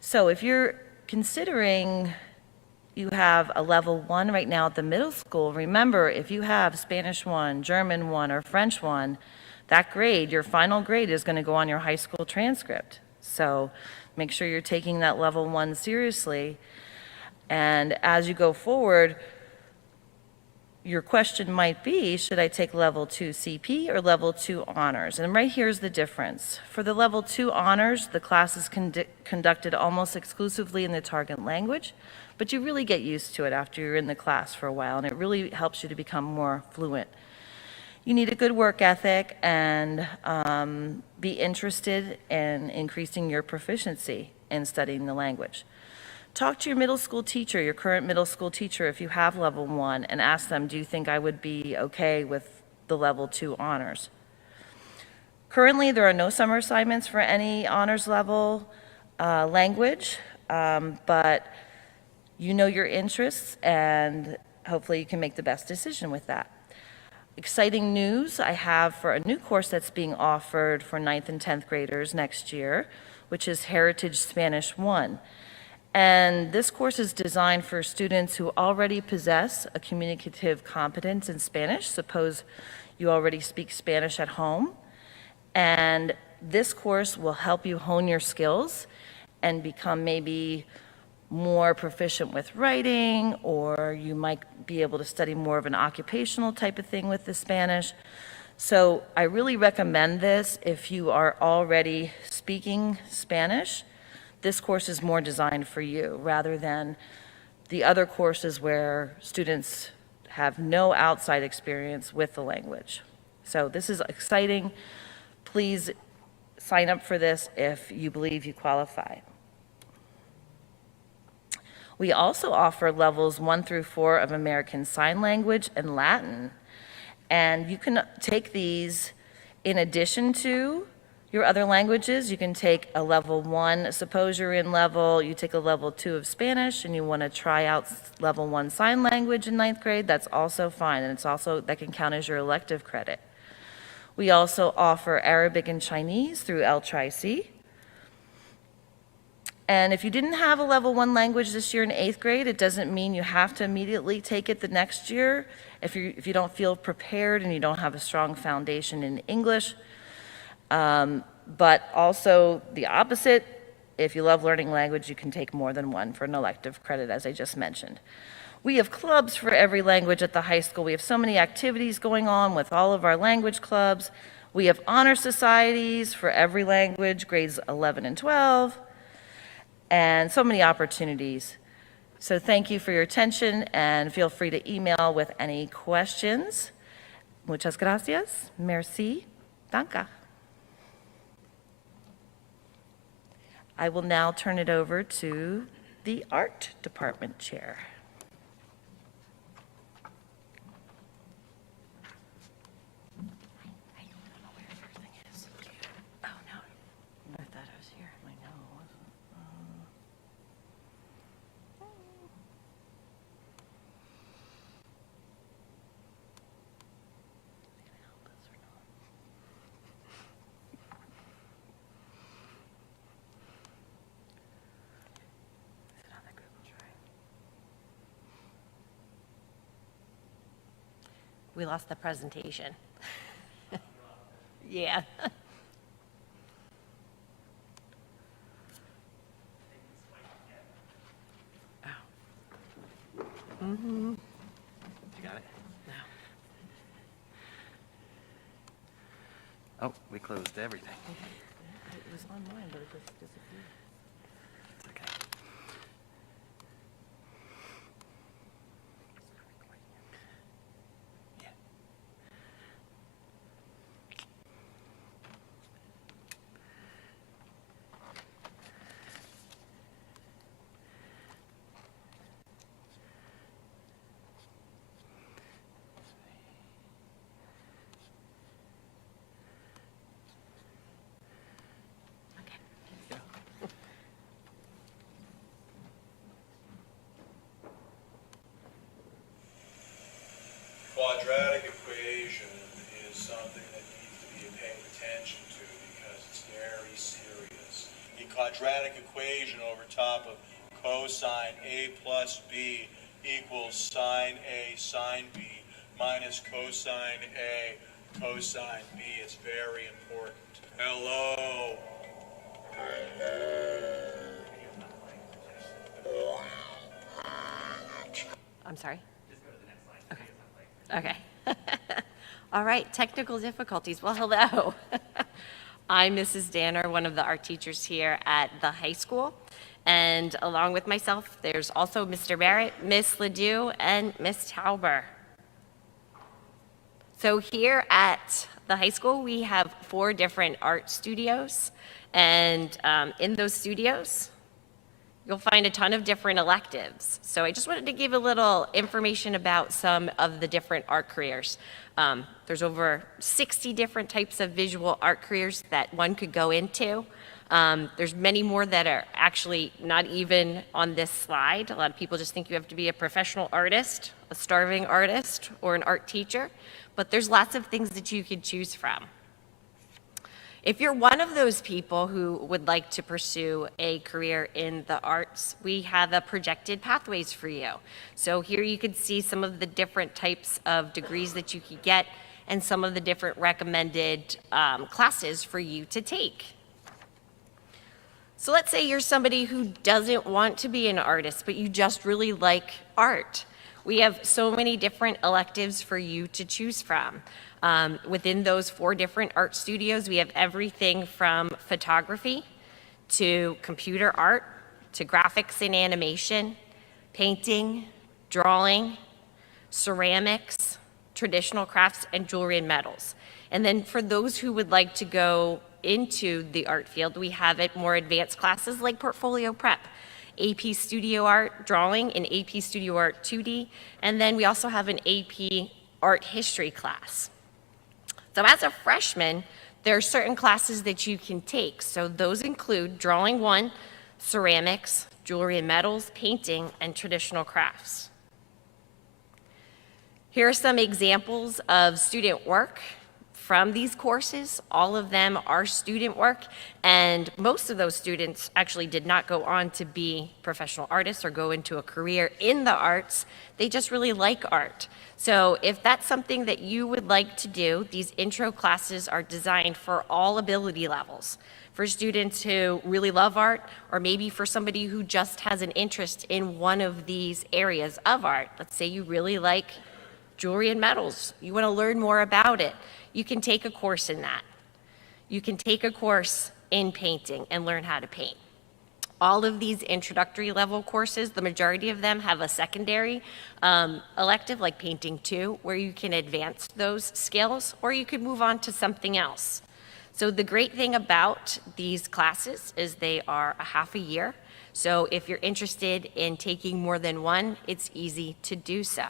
So if you're considering you have a level 1 right now at the middle school, remember if you have Spanish 1, German 1, or French 1, that grade, your final grade, is going to go on your high school transcript. So make sure you're taking that level 1 seriously. And as you go forward, your question might be, should I take level 2 CP or level 2 honors? And right here's the difference. For the level 2 honors, the class is conducted almost exclusively in the target language, but you really get used to it after you're in the class for a while, and it really helps you to become more fluent. You need a good work ethic and be interested in increasing your proficiency in studying the language. Talk to your middle school teacher, your current middle school teacher, if you have level 1, and ask them, do you think I would be okay with the level 2 honors? Currently, there are no summer assignments for any honors level language, but you know your interests, and hopefully you can make the best decision with that. Exciting news I have for a new course that's being offered for 9th and 10th graders next year, which is Heritage Spanish 1. And this course is designed for students who already possess a communicative competence in Spanish. Suppose you already speak Spanish at home. And this course will help you hone your skills and become maybe more proficient with writing, or you might be able to study more of an occupational type of thing with the Spanish. So I really recommend this if you are already speaking Spanish. This course is more designed for you rather than the other courses where students have no outside experience with the language. So this is exciting. Please sign up for this if you believe you qualify. We also offer levels 1 through 4 of American Sign Language and Latin. And you can take these in addition to your other languages. You can take a level 1, suppose you're in you take a level 2 of Spanish and you want to try out level 1 sign language in 9th grade, that's also fine, and that can count as your elective credit. We also offer Arabic and Chinese through LCTI. And if you didn't have a level 1 language this year in 8th grade, it doesn't mean you have to immediately take it the next year. If you don't feel prepared and you don't have a strong foundation in English, but also the opposite, if you love learning language, you can take more than 1 for an elective credit, as I just mentioned. We have clubs for every language at the high school. We have so many activities going on with all of our language clubs. We have honor societies for every language, grades 11 and 12, and so many opportunities. So thank you for your attention, and feel free to email with any questions. Muchas gracias. Merci. Danke. I will now turn it over to the art department chair. I don't know where everything is. Oh, no. I thought I was here. I know it wasn't. We lost the presentation. Yeah. You got it? Oh, we closed everything. It was on mine, but it just disappeared. It's okay. Yeah. Quadratic equation is something that needs to be paid attention to because it's very serious. The quadratic equation over top of cosine A plus B equals sine A sine B minus cosine A cosine B is very important. Hello. I'm sorry? Okay. All right, technical difficulties. Well, hello. I'm Mrs. Danner, one of the art teachers here at the high school. And along with myself, there's also Mr. Barrett, Miss Ledoux, and Miss Tauber. So here at the high school, we have 4 different art studios. And in those studios, you'll find a ton of different electives. So I just wanted to give a little information about some of the different art careers. There's over 60 different types of visual art careers that one could go into. There's many more that are actually not even on this slide. A lot of people just think you have to be a professional artist, a starving artist, or an art teacher. But there's lots of things that you could choose from. If you're one of those people who would like to pursue a career in the arts, we have a projected pathways for you. So here you could see some of the different types of degrees that you could get and some of the different recommended classes for you to take. So let's say you're somebody who doesn't want to be an artist, but you just really like art. We have so many different electives for you to choose from. Within those 4 different art studios, we have everything from photography to computer art to graphics and animation, painting, drawing, ceramics, traditional crafts, and jewelry and metals. And then for those who would like to go into the art field, we have more advanced classes like portfolio prep, AP Studio Art Drawing, and AP Studio Art 2D, and then we also have an AP Art History class. So as a freshman, there are certain classes that you can take. So those include Drawing 1, Ceramics, Jewelry and Metals, Painting, and Traditional Crafts. Here are some examples of student work from these courses. All of them are student work, and most of those students actually did not go on to be professional artists or go into a career in the arts. They just really like art. So if that's something that you would like to do, these intro classes are designed for all ability levels. For students who really love art, or maybe for somebody who just has an interest in one of these areas of art. Let's say you really like jewelry and metals. You want to learn more about it. You can take a course in that. You can take a course in painting and learn how to paint. All of these introductory level courses, the majority of them have a secondary elective like Painting 2, where you can advance those skills, or you could move on to something else. So the great thing about these classes is they are a half a year. So if you're interested in taking more than one, it's easy to do so.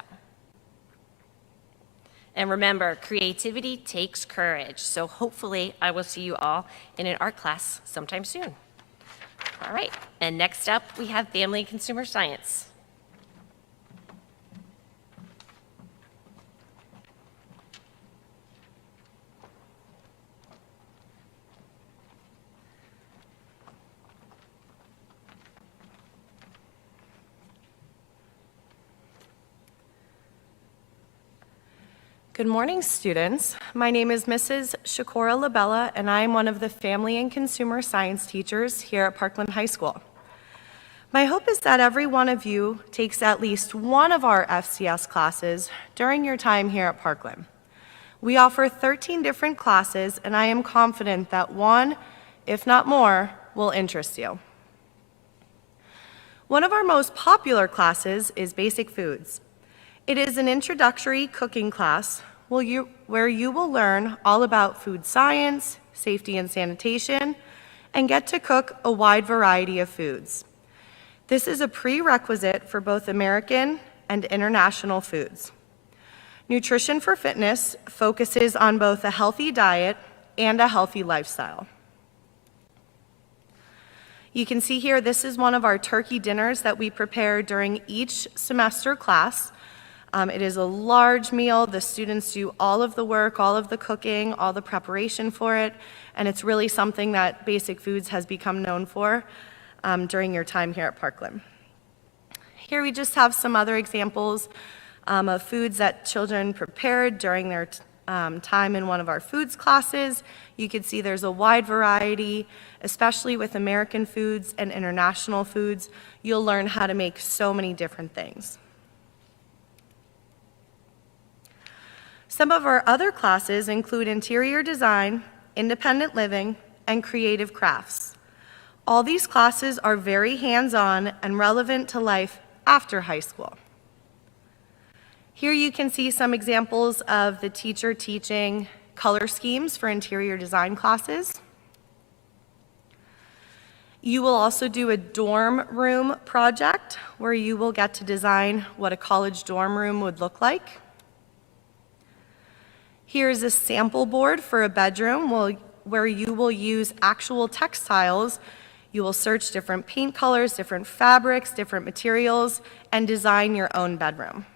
And remember, creativity takes courage. So hopefully I will see you all in an art class sometime soon. All right, and next up we have Family and Consumer Science. Good morning, students. My name is Mrs. Shakora Labella, and I am one of the Family and Consumer Science teachers here at Parkland High School. My hope is that every one of you takes at least one of our FCS classes during your time here at Parkland. We offer 13 different classes, and I am confident that one, if not more, will interest you. One of our most popular classes is Basic Foods. It is an introductory cooking class where you will learn all about food science, safety and sanitation, and get to cook a wide variety of foods. This is a prerequisite for both American and international foods. Nutrition for Fitness focuses on both a healthy diet and a healthy lifestyle. You can see here, this is one of our turkey dinners that we prepare during each semester class. It is a large meal. The students do all of the work, all of the cooking, all the preparation for it, and it's really something that Basic Foods has become known for during your time here at Parkland. Here we just have some other examples of foods that children prepared during their time in one of our foods classes. You can see there's a wide variety, especially with American foods and international foods. You'll learn how to make so many different things. Some of our other classes include interior design, independent living, and creative crafts. All these classes are very hands-on and relevant to life after high school. Here you can see some examples of the teacher teaching color schemes for interior design classes. You will also do a dorm room project where you will get to design what a college dorm room would look like. Here's a sample board for a bedroom where you will use actual textiles. You will search different paint colors, different fabrics, different materials, and design your own bedroom.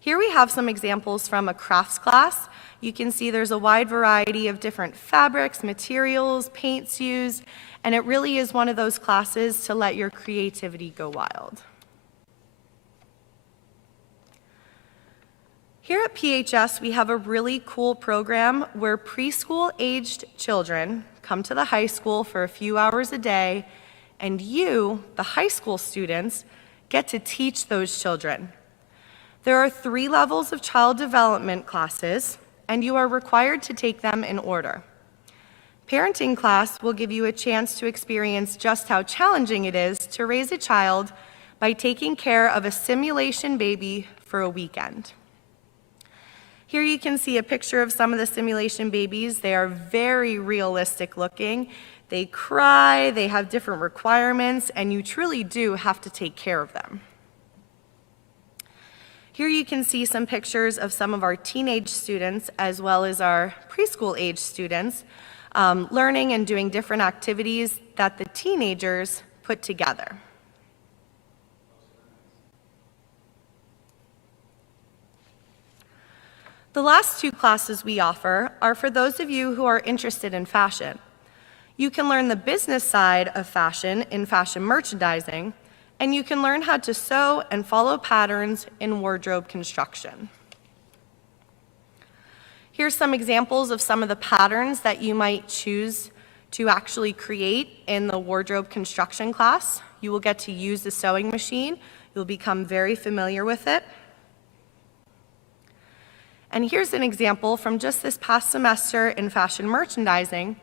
Here we have some examples from a crafts class. You can see there's a wide variety of different fabrics, materials, paints used, and it really is one of those classes to let your creativity go wild. Here at PHS, we have a really cool program where preschool-aged children come to the high school for a few hours a day, and you, the high school students, get to teach those children. There are 3 levels of child development classes, and you are required to take them in order. Parenting class will give you a chance to experience just how challenging it is to raise a child by taking care of a simulation baby for a weekend. Here you can see a picture of some of the simulation babies. They are very realistic looking. They cry, they have different requirements, and you truly do have to take care of them. Here you can see some pictures of some of our teenage students as well as our preschool age students learning and doing different activities that the teenagers put together. The last 2 classes we offer are for those of you who are interested in fashion. You can learn the business side of fashion in fashion merchandising, and you can learn how to sew and follow patterns in wardrobe construction. Here's some examples of some of the patterns that you might choose to actually create in the wardrobe construction class. You will get to use the sewing machine. You'll become very familiar with it. And here's an example from just this past semester in fashion merchandising.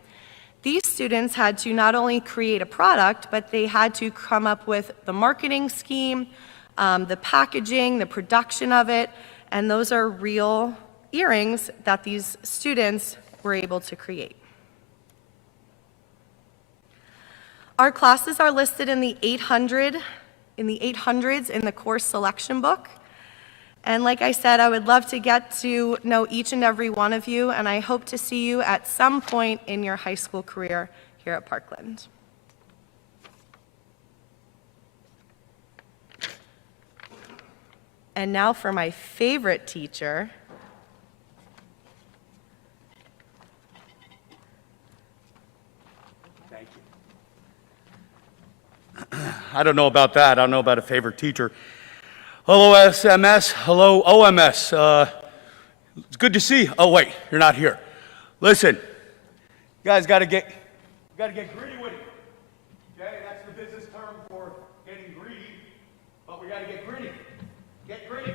These students had to not only create a product, but they had to come up with the marketing scheme, the packaging, the production of it, and those are real earrings that these students were able to create. Our classes are listed in the 800s in the course selection book. And like I said, I would love to get to know each and every one of you, and I hope to see you at some point in your high school career here at Parkland. And now for my favorite teacher. Thank you. I don't know about that. I don't know about a favorite teacher. Hello, SMS. Hello, OMS. It's good to see you. Oh, wait, you're not here. Listen, you guys got to get greedy with it. Okay, that's the business term for getting greedy, but we got to get greedy. Get greedy.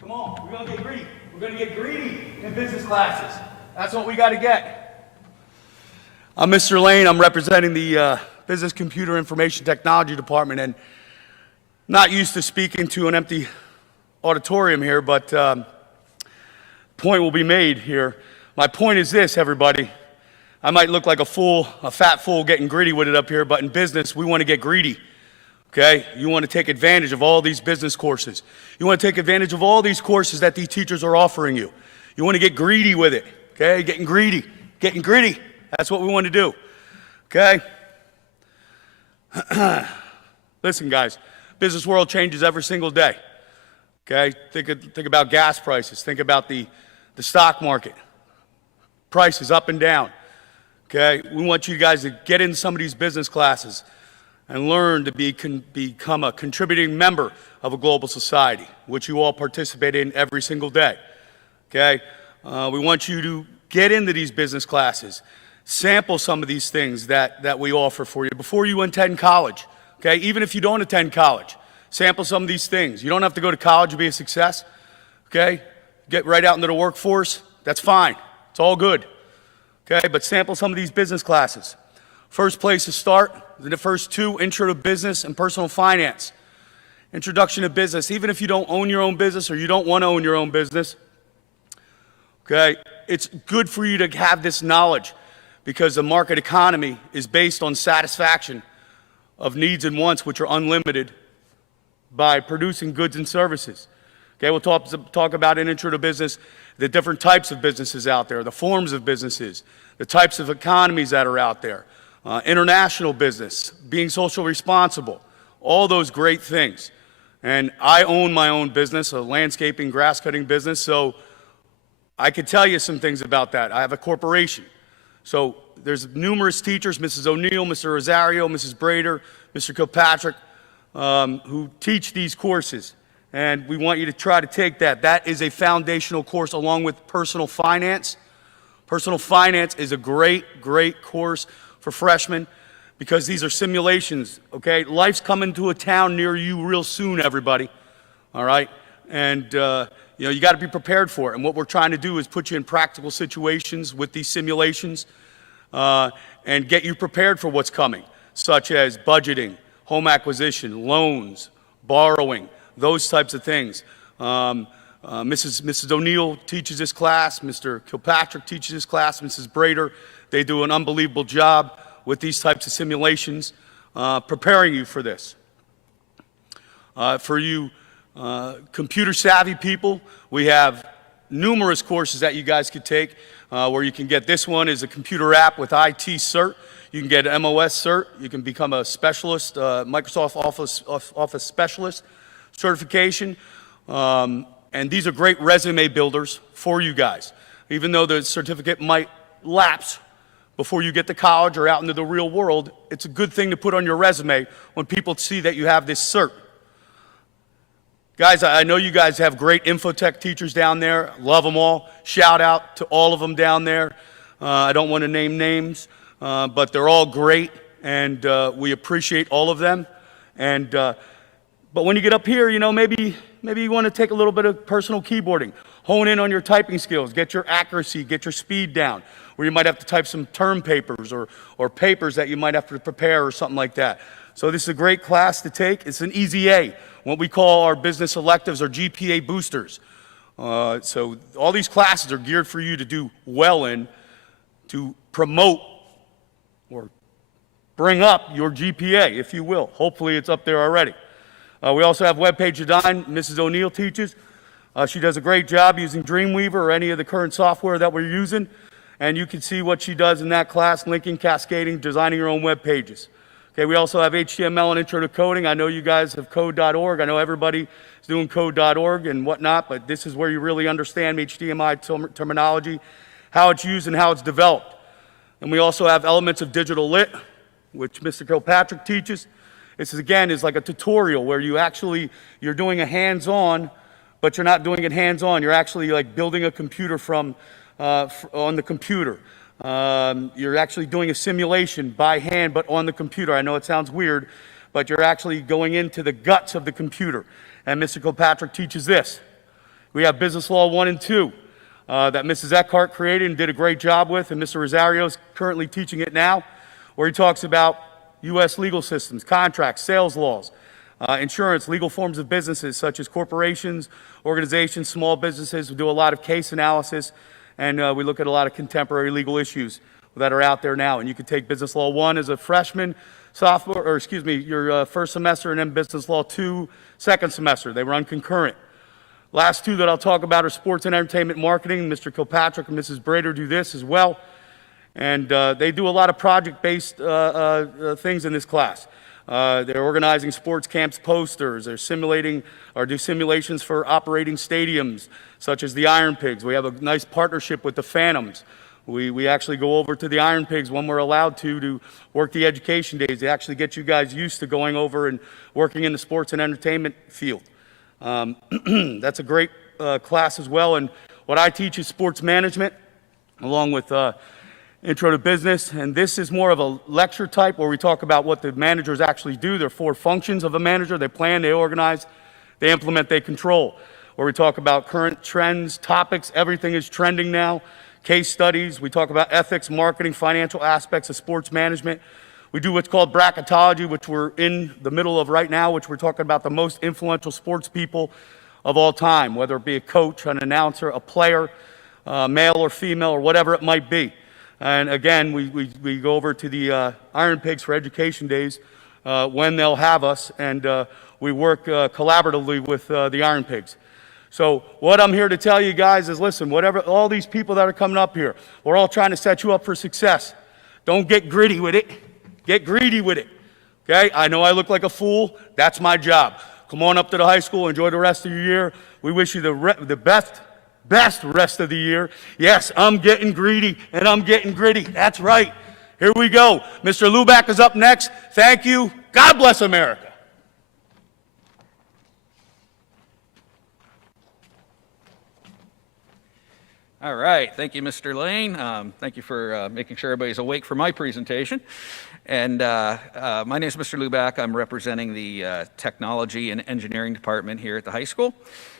Come on, we're going to get greedy. We're going to get greedy in business classes. That's what we got to get. I'm Mr. Lane. I'm representing the Business Computer Information Technology Department, and not used to speaking to an empty auditorium here, but point will be made here. My point is this, everybody. I might look like a fool, a fat fool getting greedy with it up here, but in business, we want to get greedy, okay? You want to take advantage of all these business courses. You want to take advantage of all these courses that these teachers are offering you. You want to get greedy with it, okay? Getting greedy. That's what we want to do, okay? Listen, guys. Business world changes every single day. Okay, think about gas prices. Think about the stock market. Prices up and down. Okay, we want you guys to get in some of these business classes and learn to become a contributing member of a global society, which you all participate in every single day. Okay, we want you to get into these business classes, sample some of these things that we offer for you before you attend college. Okay, even if you don't attend college, sample some of these things. You don't have to go to college to be a success. Okay, get right out into the workforce. That's fine. It's all good. Okay, but sample some of these business classes. First place to start is the first two, Intro to Business and Personal Finance. Introduction to business. Even if you don't own your own business or you don't want to own your own business, okay, it's good for you to have this knowledge because the market economy is based on satisfaction of needs and wants which are unlimited by producing goods and services. Okay, we'll talk about in Intro to Business, the different types of businesses out there, the forms of businesses, the types of economies that are out there, international business, being socially responsible, all those great things. And I own my own business, a landscaping, grass cutting business, so I could tell you some things about that. I have a corporation. So there's numerous teachers, Mrs. O'Neill, Mr. Rosario, Mrs. Brader, Mr. Kilpatrick, who teach these courses. And we want you to try to take that. That is a foundational course along with personal finance. Personal finance is a great, great course for freshmen because these are simulations, okay? Life's coming to a town near you real soon, everybody, all right? And, you got to be prepared for it. And what we're trying to do is put you in practical situations with these simulations and get you prepared for what's coming, such as budgeting, home acquisition, loans, borrowing, those types of things. Mrs. O'Neill teaches this class. Mr. Kilpatrick teaches this class. Mrs. Brader, they do an unbelievable job with these types of simulations, preparing you for this. For you computer-savvy people, we have numerous courses that you guys could take where you can get this one is a computer app with IT cert. You can get an MOS cert. You can become a specialist, Microsoft Office specialist certification. And these are great resume builders for you guys. Even though the certificate might lapse before you get to college or out into the real world, it's a good thing to put on your resume when people see that you have this cert. Guys, I know you guys have great infotech teachers down there. Love them all. Shout out to all of them down there. I don't want to name names, but they're all great, and we appreciate all of them. And but when you get up here, maybe you want to take a little bit of personal keyboarding, hone in on your typing skills, get your accuracy, get your speed down, where you might have to type some term papers or papers that you might have to prepare or something like that. So this is a great class to take. It's an easy A. What we call our business electives are GPA boosters. So all these classes are geared for you to do well in, to promote or bring up your GPA, if you will. Hopefully it's up there already. We also have webpage design. Mrs. O'Neill teaches. She does a great job using Dreamweaver or any of the current software that we're using. And you can see what she does in that class, linking, cascading, designing your own web pages. Okay, we also have HTML and Intro to Coding. I know you guys have code.org. I know everybody is doing code.org and whatnot, but this is where you really understand HTML terminology, how it's used and how it's developed. And we also have elements of digital lit, which Mr. Kilpatrick teaches. This is, again, is like a tutorial where you're doing a hands-on, but you're not doing it hands-on. You're actually like building a computer on the computer. You're actually doing a simulation by hand, but on the computer. I know it sounds weird, but you're actually going into the guts of the computer. And Mr. Kilpatrick teaches this. We have Business Law 1 and 2 that Mrs. Eckhart created and did a great job with, and Mr. Rosario is currently teaching it now, where he talks about U.S. legal systems, contracts, sales laws, insurance, legal forms of businesses such as corporations, organizations, small businesses. We do a lot of case analysis, and we look at a lot of contemporary legal issues that are out there now. And you could take Business Law 1 as a freshman, your first semester, and then Business Law 2, second semester. They run concurrent. Last two that I'll talk about are sports and entertainment marketing. Mr. Kilpatrick and Mrs. Brader do this as well. And they do a lot of project-based things in this class. They're organizing sports camps posters. They're do simulations for operating stadiums, such as the Iron Pigs. We have a nice partnership with the Phantoms. We actually go over to the Iron Pigs when we're allowed to work the education days. They actually get you guys used to going over and working in the sports and entertainment field. That's a great class as well. And what I teach is sports management, along with Intro to Business. And this is more of a lecture type where we talk about what the managers actually do. There are 4 functions of a manager. They plan, they organize, they implement, they control. Where we talk about current trends, topics, everything is trending now. Case studies, we talk about ethics, marketing, financial aspects of sports management. We do what's called bracketology, which we're in the middle of right now, which we're talking about the most influential sports people of all time, whether it be a coach, an announcer, a player, male or female, or whatever it might be. And again, we go over to the Iron Pigs for education days when they'll have us, and we work collaboratively with the Iron Pigs. So what I'm here to tell you guys is, listen, all these people that are coming up here, we're all trying to set you up for success. Don't get gritty with it. Get greedy with it, okay? I know I look like a fool. That's my job. Come on up to the high school. Enjoy the rest of your year. We wish you the best rest of the year. Yes, I'm getting greedy, and I'm getting gritty. That's right. Here we go. Mr. Luback is up next. Thank you. God bless America. All right, thank you, Mr. Lane. Thank you for making sure everybody's awake for my presentation. And my name is Mr. Luback. I'm representing the Technology and Engineering Department here at the high school.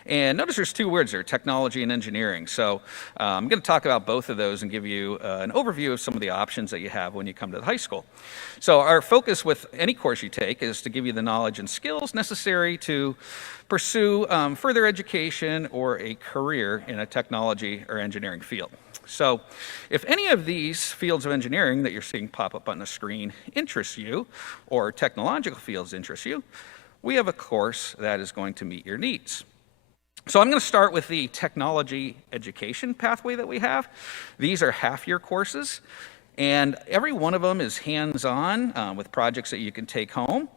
And notice there's 2 words there, technology and engineering. So I'm going to talk about both of those and give you an overview of some of the options that you have when you come to the high school. So our focus with any course you take is to give you the knowledge and skills necessary to pursue further education or a career in a technology or engineering field. So if any of these fields of engineering that you're seeing pop up on the screen interest you, or technological fields interest you, we have a course that is going to meet your needs. So I'm going to start with the technology education pathway that we have. These are half-year courses, and every one of them is hands-on with projects that you can take home.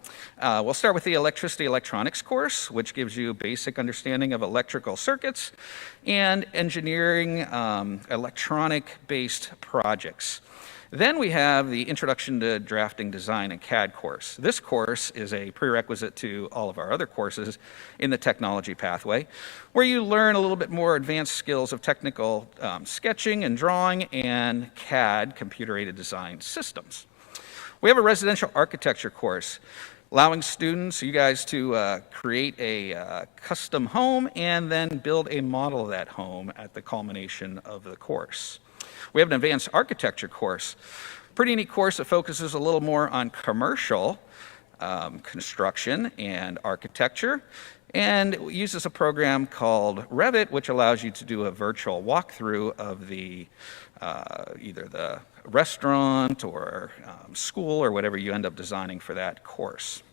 We'll start with the electricity electronics course, which gives you a basic understanding of electrical circuits and engineering electronic-based projects. Then we have the Introduction to Drafting Design and CAD course. This course is a prerequisite to all of our other courses in the technology pathway, where you learn a little bit more advanced skills of technical sketching and drawing and CAD, computer-aided design systems. We have a residential architecture course, allowing students, you guys, to create a custom home and then build a model of that home at the culmination of the course. We have an advanced architecture course, pretty neat course that focuses a little more on commercial construction and architecture, and it uses a program called Revit, which allows you to do a virtual walkthrough of the either the restaurant or school or whatever you end up designing for that course.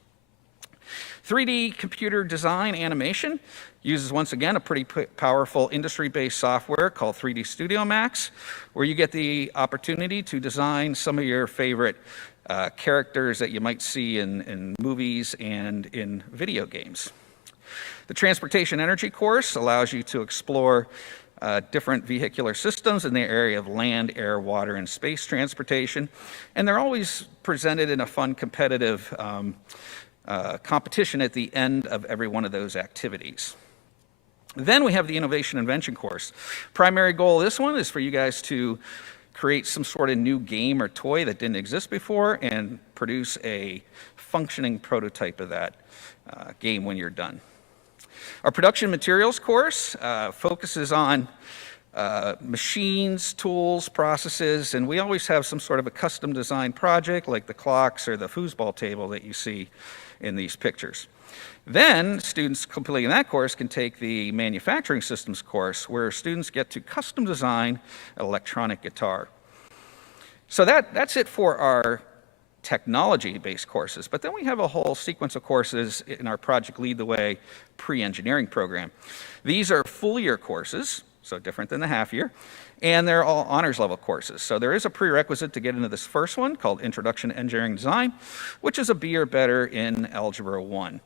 3D computer design animation uses, once again, a pretty powerful industry-based software called 3D Studio Max, where you get the opportunity to design some of your favorite characters that you might see in movies and in video games. The Transportation Energy course allows you to explore different vehicular systems in the area of land, air, water, and space transportation, and they're always presented in a fun, competitive competition at the end of every one of those activities. Then we have the Innovation Invention course. Primary goal of this one is for you guys to create some sort of new game or toy that didn't exist before and produce a functioning prototype of that game when you're done. Our Production Materials course focuses on machines, tools, processes, and we always have some sort of a custom design project like the clocks or the foosball table that you see in these pictures. Then students completing that course can take the Manufacturing Systems course, where students get to custom design an electronic guitar. So that's it for our technology-based courses. But then we have a whole sequence of courses in our Project Lead the Way pre-engineering program. These are full-year courses, so different than the half-year, and they're all honors level courses. So there is a prerequisite to get into this first one called Introduction to Engineering Design, which is a B or better in Algebra 1.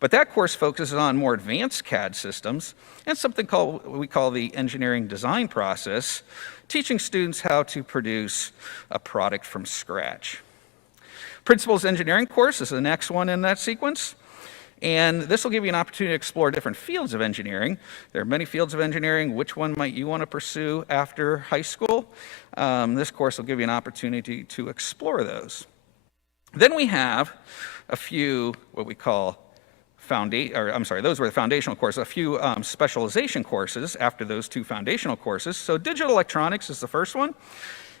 But that course focuses on more advanced CAD systems and something we call the engineering design process, teaching students how to produce a product from scratch. Principles Engineering course is the next one in that sequence. And this will give you an opportunity to explore different fields of engineering. There are many fields of engineering. Which one might you want to pursue after high school? This course will give you an opportunity to explore those. Then we have a few what we call those were the foundational courses, a few specialization courses after those two foundational courses. So digital electronics is the first one.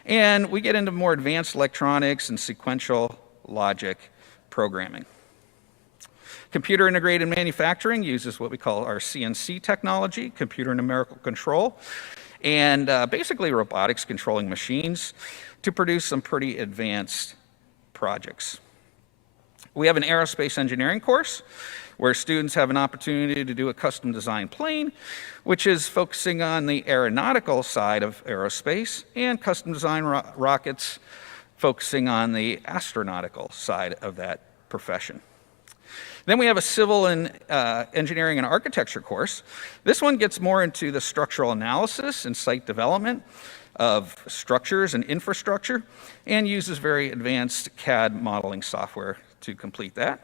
And we get into more advanced electronics and sequential logic programming. Computer integrated manufacturing uses what we call our CNC technology, computer numerical control, and basically robotics controlling machines to produce some pretty advanced projects. We have an aerospace engineering course where students have an opportunity to do a custom design plane, which is focusing on the aeronautical side of aerospace, and custom design rockets focusing on the astronautical side of that profession. Then we have a civil and engineering and architecture course. This one gets more into the structural analysis and site development of structures and infrastructure, and uses very advanced CAD modeling software to complete that.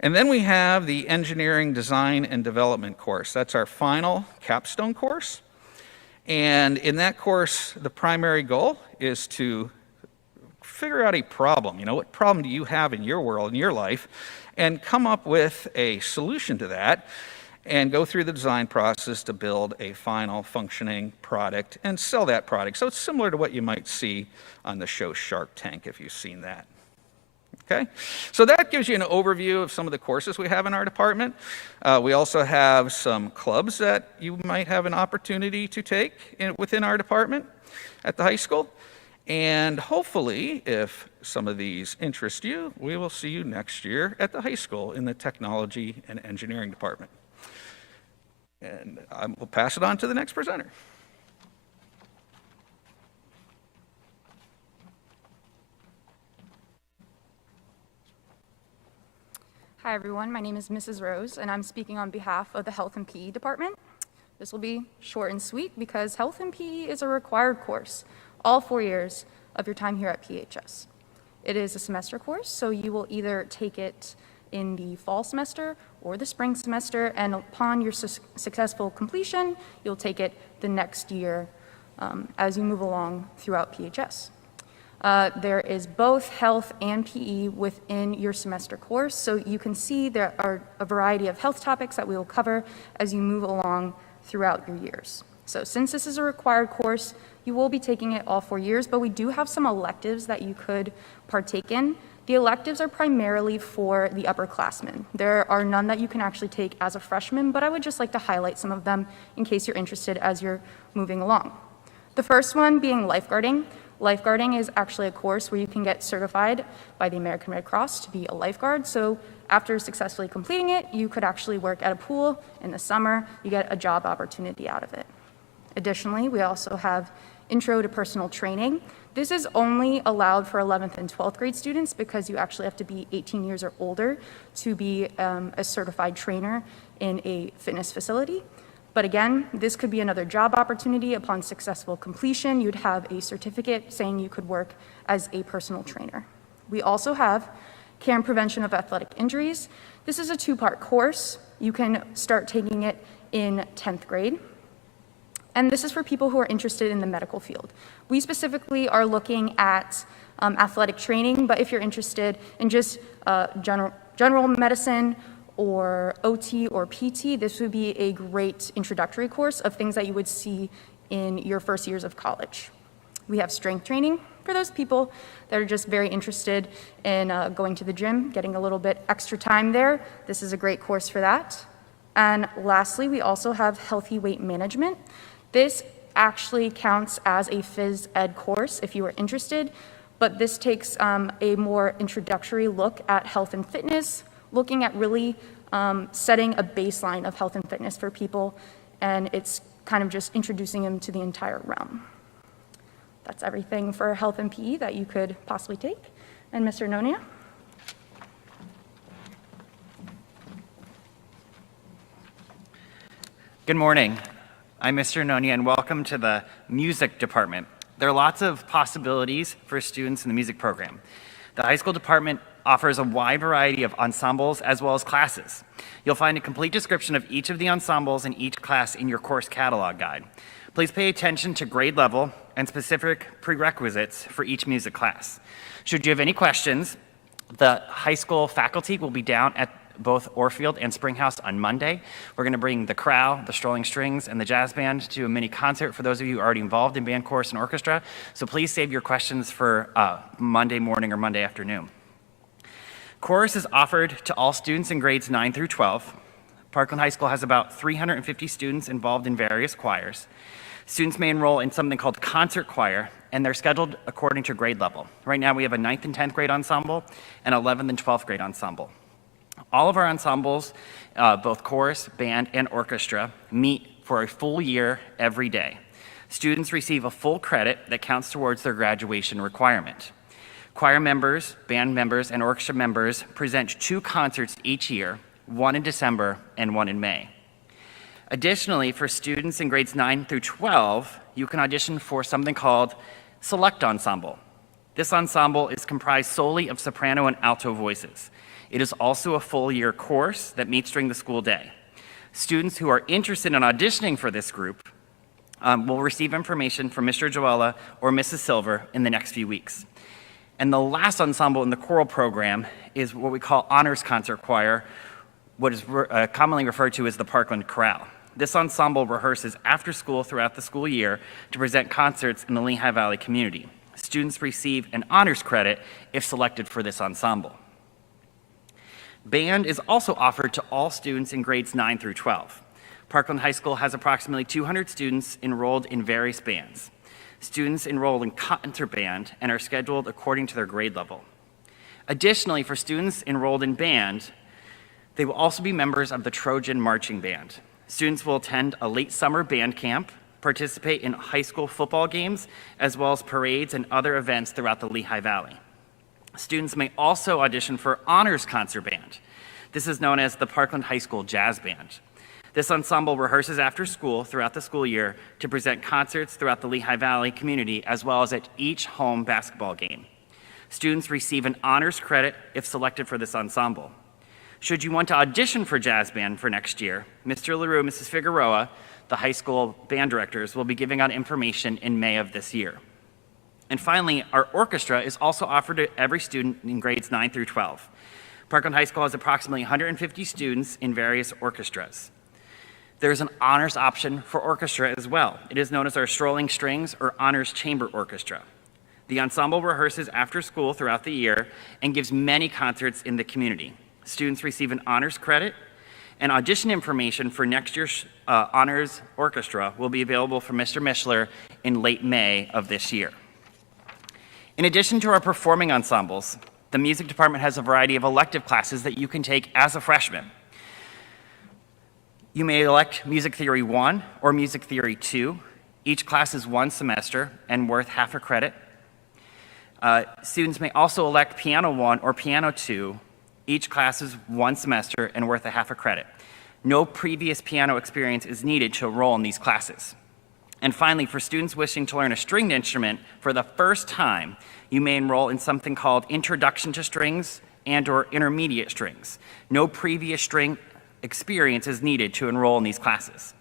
And then we have the engineering design and development course. That's our final capstone course. And in that course, the primary goal is to figure out a problem. You know, what problem do you have in your world, in your life, and come up with a solution to that and go through the design process to build a final functioning product and sell that product. So it's similar to what you might see on the show Shark Tank, if you've seen that. Okay, so that gives you an overview of some of the courses we have in our department. We also have some clubs that you might have an opportunity to take within our department at the high school. And hopefully, if some of these interest you, we will see you next year at the high school in the technology and engineering department. And I will pass it on to the next presenter. Hi everyone, my name is Mrs. Rose and I'm speaking on behalf of the Health and PE department. This will be short and sweet because Health and PE is a required course all 4 years of your time here at PHS. It is a semester course, so you will either take it in the fall semester or the spring semester, and upon your successful completion, you'll take it the next year as you move along throughout PHS. There is both health and PE within your semester course, so you can see there are a variety of health topics that we will cover as you move along throughout your years. So since this is a required course, you will be taking it all 4 years, but we do have some electives that you could partake in. The electives are primarily for the upperclassmen. There are none that you can actually take as a freshman, but I would just like to highlight some of them in case you're interested as you're moving along. The first one being lifeguarding. Lifeguarding is actually a course where you can get certified by the American Red Cross to be a lifeguard. So after successfully completing it, you could actually work at a pool in the summer. You get a job opportunity out of it. Additionally, we also have Intro to Personal Training. This is only allowed for 11th and 12th grade students because you actually have to be 18 years or older to be a certified trainer in a fitness facility. But again, this could be another job opportunity. Upon successful completion, you'd have a certificate saying you could work as a personal trainer. We also have Care and Prevention of Athletic Injuries. This is a 2-part course. You can start taking it in 10th grade. And this is for people who are interested in the medical field. We specifically are looking at athletic training, but if you're interested in just general medicine or OT or PT, this would be a great introductory course of things that you would see in your first years of college. We have strength training for those people that are just very interested in going to the gym, getting a little bit extra time there. This is a great course for that. And lastly, we also have healthy weight management. This actually counts as a phys ed course if you are interested, but this takes a more introductory look at health and fitness, looking at really setting a baseline of health and fitness for people, and it's kind of just introducing them to the entire realm. That's everything for health and PE that you could possibly take. And Mr. Nonia? Good morning. I'm Mr. Nonia, and welcome to the music department. There are lots of possibilities for students in the music program. The high school department offers a wide variety of ensembles as well as classes. You'll find a complete description of each of the ensembles in each class in your course catalog guide. Please pay attention to grade level and specific prerequisites for each music class. Should you have any questions, the high school faculty will be down at both Orfield and Springhouse on Monday. We're going to bring the chorale, the strolling strings, and the jazz band to a mini concert for those of you already involved in band, chorus, and orchestra. So please save your questions for Monday morning or Monday afternoon. Chorus is offered to all students in grades 9 through 12. Parkland High School has about 350 students involved in various choirs. Students may enroll in something called concert choir, and they're scheduled according to grade level. Right now we have a 9th and 10th grade ensemble and 11th and 12th grade ensemble. All of our ensembles, both chorus, band, and orchestra, meet for a full year every day. Students receive a full credit that counts towards their graduation requirement. Choir members, band members, and orchestra members present 2 concerts each year, one in December and one in May. Additionally, for students in grades 9 through 12, you can audition for something called Select Ensemble. This ensemble is comprised solely of soprano and alto voices. It is also a full year course that meets during the school day. Students who are interested in auditioning for this group will receive information from Mr. Joella or Mrs. Silver in the next few weeks. And the last ensemble in the choral program is what we call Honors Concert Choir, what is commonly referred to as the Parkland Chorale. This ensemble rehearses after school throughout the school year to present concerts in the Lehigh Valley community. Students receive an honors credit if selected for this ensemble. Band is also offered to all students in grades 9 through 12. Parkland High School has approximately 200 students enrolled in various bands. Students enroll in concert band and are scheduled according to their grade level. Additionally, for students enrolled in band, they will also be members of the Trojan Marching Band. Students will attend a late summer band camp, participate in high school football games, as well as parades and other events throughout the Lehigh Valley. Students may also audition for Honors Concert Band. This is known as the Parkland High School Jazz Band. This ensemble rehearses after school throughout the school year to present concerts throughout the Lehigh Valley community as well as at each home basketball game. Students receive an honors credit if selected for this ensemble. Should you want to audition for jazz band for next year, Mr. LaRue and Mrs. Figueroa, the high school band directors, will be giving out information in May of this year. And finally, our orchestra is also offered to every student in grades 9 through 12. Parkland High School has approximately 150 students in various orchestras. There's an honors option for orchestra as well. It is known as our Strolling Strings or Honors Chamber Orchestra. The ensemble rehearses after school throughout the year and gives many concerts in the community. Students receive an honors credit, and audition information for next year's honors orchestra will be available from Mr. Mishler in late May of this year. In addition to our performing ensembles, the music department has a variety of elective classes that you can take as a freshman. You may elect Music Theory 1 or Music Theory 2. Each class is 1 semester and worth half a credit. Students may also elect Piano 1 or Piano 2. Each class is 1 semester and worth a half a credit. No previous piano experience is needed to enroll in these classes. And finally, for students wishing to learn a stringed instrument for the first time, you may enroll in something called Introduction to Strings and/or intermediate strings. No previous string experience is needed to enroll in these classes.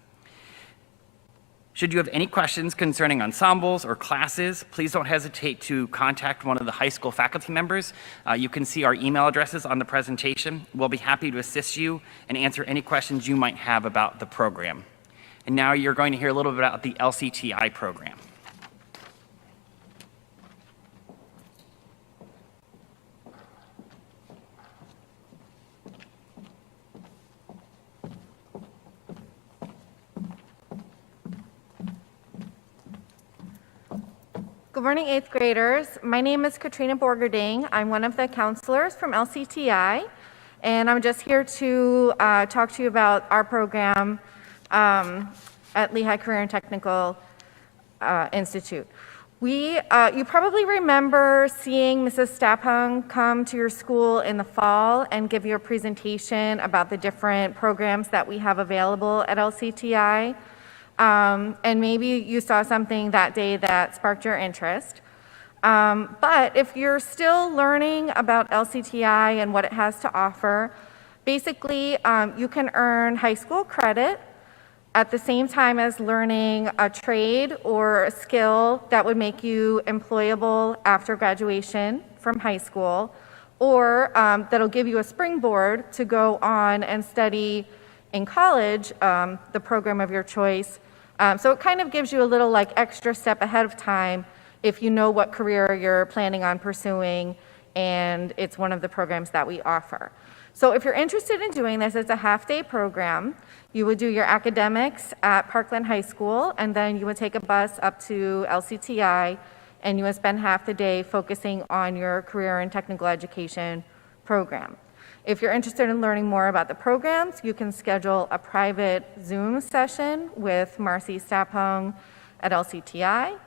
Should you have any questions concerning ensembles or classes, please don't hesitate to contact one of the high school faculty members. You can see our email addresses on the presentation. We'll be happy to assist you and answer any questions you might have about the program. And now you're going to hear a little bit about the LCTI program. Good morning, 8th graders. My name is Katrina Borgerding. I'm one of the counselors from LCTI, and I'm just here to talk to you about our program at Lehigh Career and Technical Institute. You probably remember seeing Mrs. Staphung come to your school in the fall and give you a presentation about the different programs that we have available at LCTI. And maybe you saw something that day that sparked your interest. But if you're still learning about LCTI and what it has to offer, basically you can earn high school credit at the same time as learning a trade or a skill that would make you employable after graduation from high school, or that'll give you a springboard to go on and study in college, the program of your choice. So it kind of gives you a little like extra step ahead of time if you know what career you're planning on pursuing, and it's one of the programs that we offer. So if you're interested in doing this, it's a half-day program. You would do your academics at Parkland High School, and then you would take a bus up to LCTI, and you would spend half the day focusing on your career and technical education program. If you're interested in learning more about the programs, you can schedule a private Zoom session with Marcy Staphung at LCTI.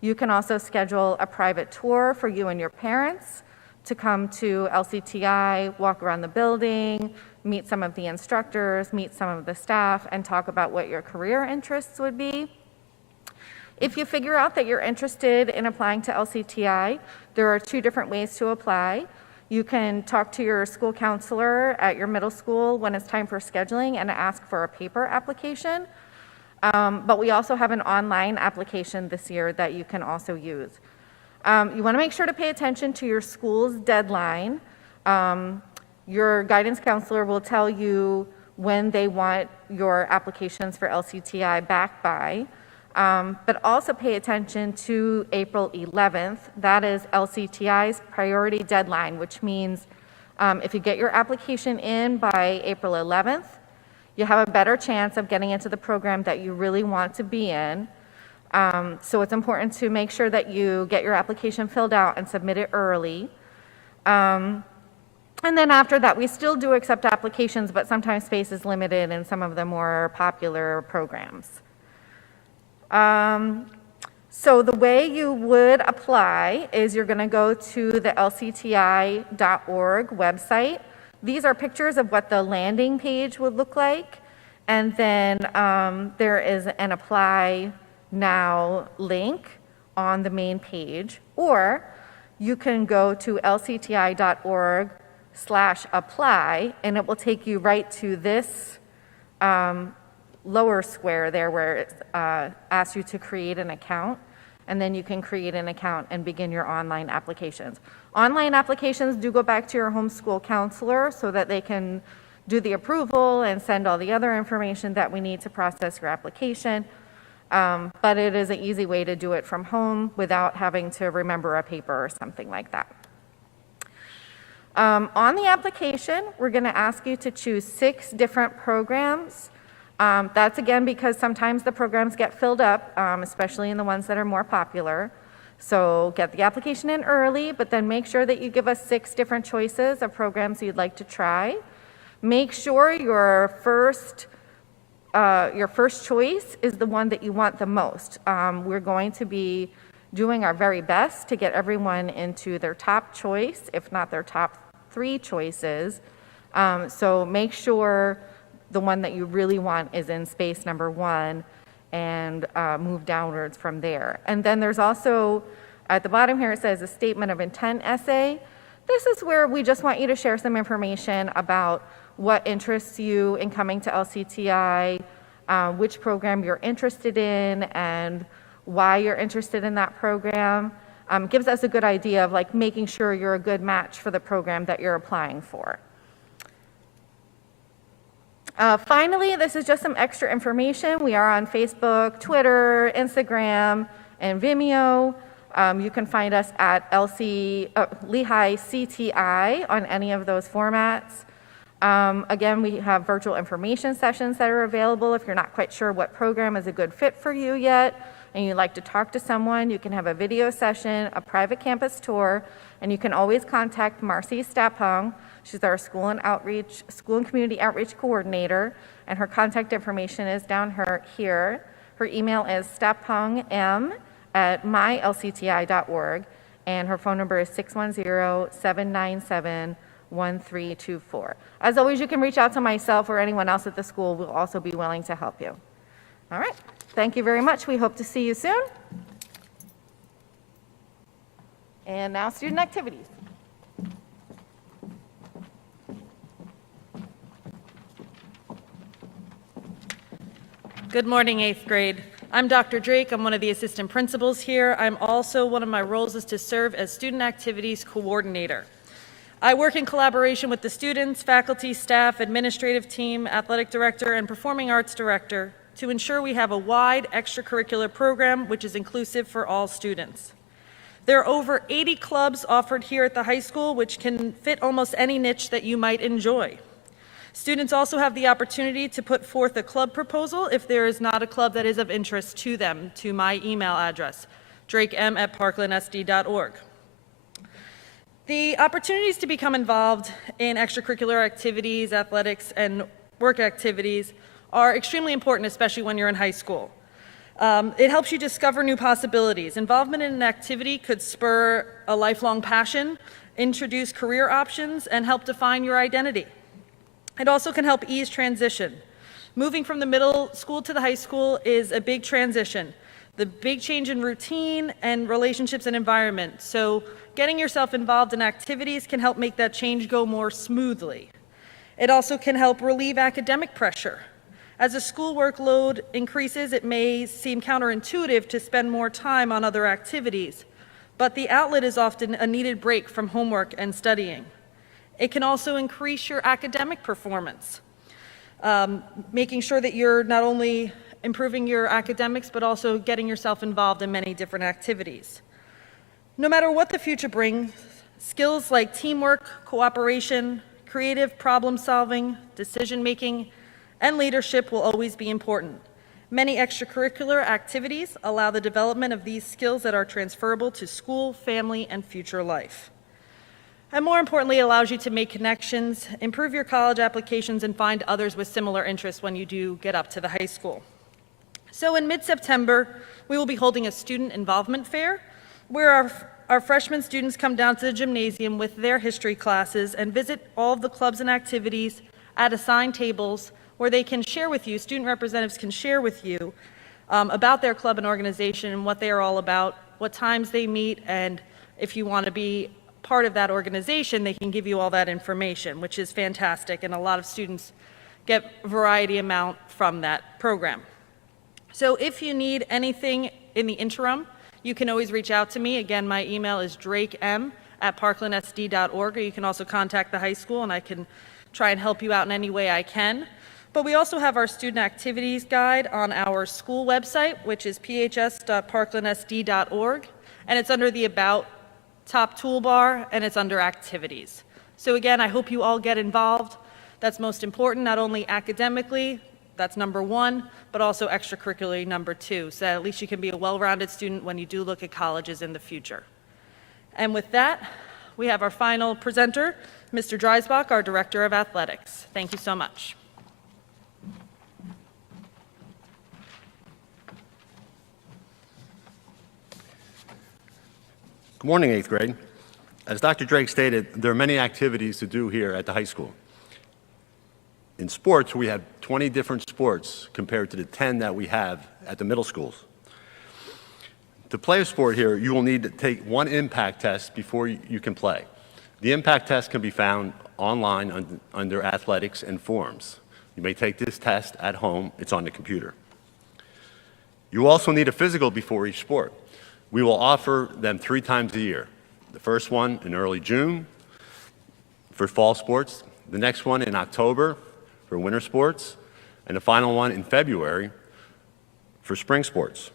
You can also schedule a private tour for you and your parents to come to LCTI, walk around the building, meet some of the instructors, meet some of the staff, and talk about what your career interests would be. If you figure out that you're interested in applying to LCTI, there are 2 different ways to apply. You can talk to your school counselor at your middle school when it's time for scheduling and ask for a paper application. But we also have an online application this year that you can also use. You want to make sure to pay attention to your school's deadline. Your guidance counselor will tell you when they want your applications for LCTI back by. But also pay attention to April 11th. That is LCTI's priority deadline, which means if you get your application in by April 11th, you have a better chance of getting into the program that you really want to be in. So it's important to make sure that you get your application filled out and submit it early. And then after that, we still do accept applications, but sometimes space is limited in some of the more popular programs. So the way you would apply is you're going to go to the lcti.org website. These are pictures of what the landing page would look like. And then there is an Apply Now link on the main page. Or you can go to lcti.org/apply, and it will take you right to this lower square there where it asks you to create an account, and then you can create an account and begin your online applications. Online applications do go back to your homeschool counselor so that they can do the approval and send all the other information that we need to process your application, but it is an easy way to do it from home without having to remember a paper or something like that. On the application, we're going to ask you to choose 6 different programs. That's again because sometimes the programs get filled up, especially in the ones that are more popular. So get the application in early, but then make sure that you give us 6 different choices of programs you'd like to try. Make sure your first choice is the one that you want the most. We're going to be doing our very best to get everyone into their top choice, if not their top 3 choices. So make sure the one that you really want is in space number 1 and move downwards from there. And then there's also, at the bottom here, it says a statement of intent essay. this is where we just want you to share some information about what interests you in coming to LCTI, which program you're interested in, and why you're interested in that program. Gives us a good idea of like making sure you're a good match for the program that you're applying for. Finally, this is just some extra information. We are on Facebook, Twitter, Instagram, and Vimeo. You can find us at Lehigh CTI on any of those formats. Again, we have virtual information sessions that are available. If you're not quite sure what program is a good fit for you yet, and you'd like to talk to someone, you can have a video session, a private campus tour, and you can always contact Marcy Stapong. She's our school and community outreach coordinator, and her contact information is down here. Her email is stappong@mylcti.org, and her phone number is 610-797-1324. As always, you can reach out to myself or anyone else at the school. We'll also be willing to help you. All right. Thank you very much. We hope to see you soon. And now student activities. Good morning, 8th grade. I'm Dr. Drake. I'm one of the assistant principals here. I'm also, one of my roles is to serve as student activities coordinator. I work in collaboration with the students, faculty, staff, administrative team, athletic director, and performing arts director to ensure we have a wide extracurricular program which is inclusive for all students. There are over 80 clubs offered here at the high school which can fit almost any niche that you might enjoy. Students also have the opportunity to put forth a club proposal if there is not a club that is of interest to them, to my email address, drakem@parklandsd.org. The opportunities to become involved in extracurricular activities, athletics, and work activities are extremely important, especially when you're in high school. It helps you discover new possibilities. Involvement in an activity could spur a lifelong passion, introduce career options, and help define your identity. It also can help ease transition. Moving from the middle school to the high school is a big transition. The big change in routine and relationships and environment. So getting yourself involved in activities can help make that change go more smoothly. It also can help relieve academic pressure. As the school workload increases, it may seem counterintuitive to spend more time on other activities, but the outlet is often a needed break from homework and studying. It can also increase your academic performance, making sure that you're not only improving your academics, but also getting yourself involved in many different activities. No matter what the future brings, skills like teamwork, cooperation, creative problem solving, decision making, and leadership will always be important. Many extracurricular activities allow the development of these skills that are transferable to school, family, and future life. And more importantly, it allows you to make connections, improve your college applications, and find others with similar interests when you do get up to the high school. So in mid-September, we will be holding a student involvement fair where our freshman students come down to the gymnasium with their history classes and visit all of the clubs and activities at assigned tables where they can share with you, student representatives can share with you about their club and organization and what they are all about, what times they meet, and if you want to be part of that organization, they can give you all that information, which is fantastic, and a lot of students get variety amount from that program. So if you need anything in the interim, you can always reach out to me. Again, my email is drakem@parklandsd.org, or you can also contact the high school, and I can try and help you out in any way I can. But we also have our student activities guide on our school website, which is phs.parklandsd.org, and it's under the About top toolbar, and it's under activities. So again, I hope you all get involved. That's most important, not only academically, that's number one, but also extracurricularly, number two, so that at least you can be a well-rounded student when you do look at colleges in the future. And with that, we have our final presenter, Mr. Dreisbach, our Director of Athletics. Thank you so much. Good morning, 8th grade. As Dr. Drake stated, there are many activities to do here at the high school. In sports, we have 20 different sports compared to the 10 that we have at the middle schools. To play a sport here, you will need to take one impact test before you can play. The impact test can be found online under athletics and forms. You may take this test at home. It's on the computer. You also need a physical before each sport. We will offer them 3 times a year. The first one in early June for fall sports, the next one in October for winter sports, and the final one in February for spring sports.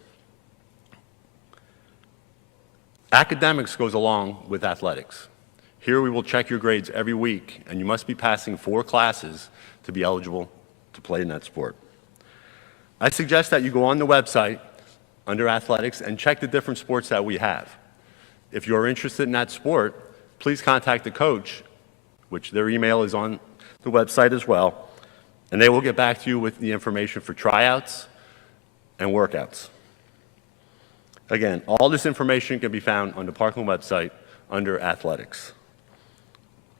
Academics goes along with athletics. Here we will check your grades every week, and you must be passing 4 classes to be eligible to play in that sport. I suggest that you go on the website under athletics and check the different sports that we have. If you're interested in that sport, please contact the coach, which their email is on the website as well, and they will get back to you with the information for tryouts and workouts. Again, all this information can be found on the Parkland website under athletics.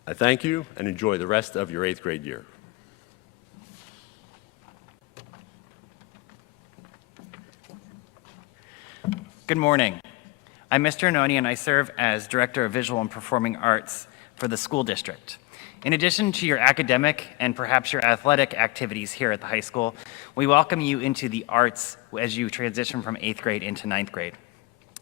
I thank you and enjoy the rest of your 8th grade year. Good morning. I'm Mr. Anoni, and I serve as Director of Visual and Performing Arts for the school district. In addition to your academic and perhaps your athletic activities here at the high school, we welcome you into the arts as you transition from 8th grade into 9th grade.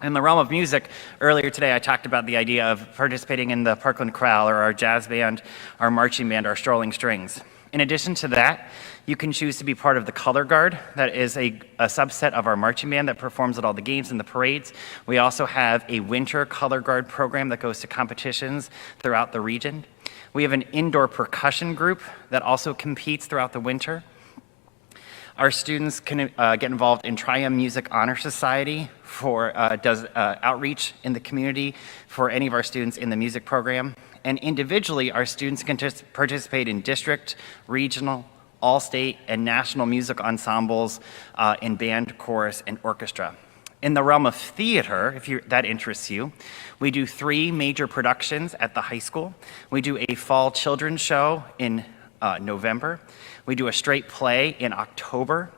In the realm of music, earlier today I talked about the idea of participating in the Parkland Chorale or our jazz band, our marching band, our strolling strings. In addition to that, you can choose to be part of the Color Guard. That is a subset of our marching band that performs at all the games and the parades. We also have a winter Color Guard program that goes to competitions throughout the region. We have an indoor percussion group that also competes throughout the winter. Our students can get involved in Triumph Music Honor Society does outreach in the community for any of our students in the music program. And individually, our students can just participate in district, regional, all-state, and national music ensembles in band, chorus, and orchestra. In the realm of theater, if that interests you, we do 3 major productions at the high school. We do a fall children's show in November. We do a straight play in October,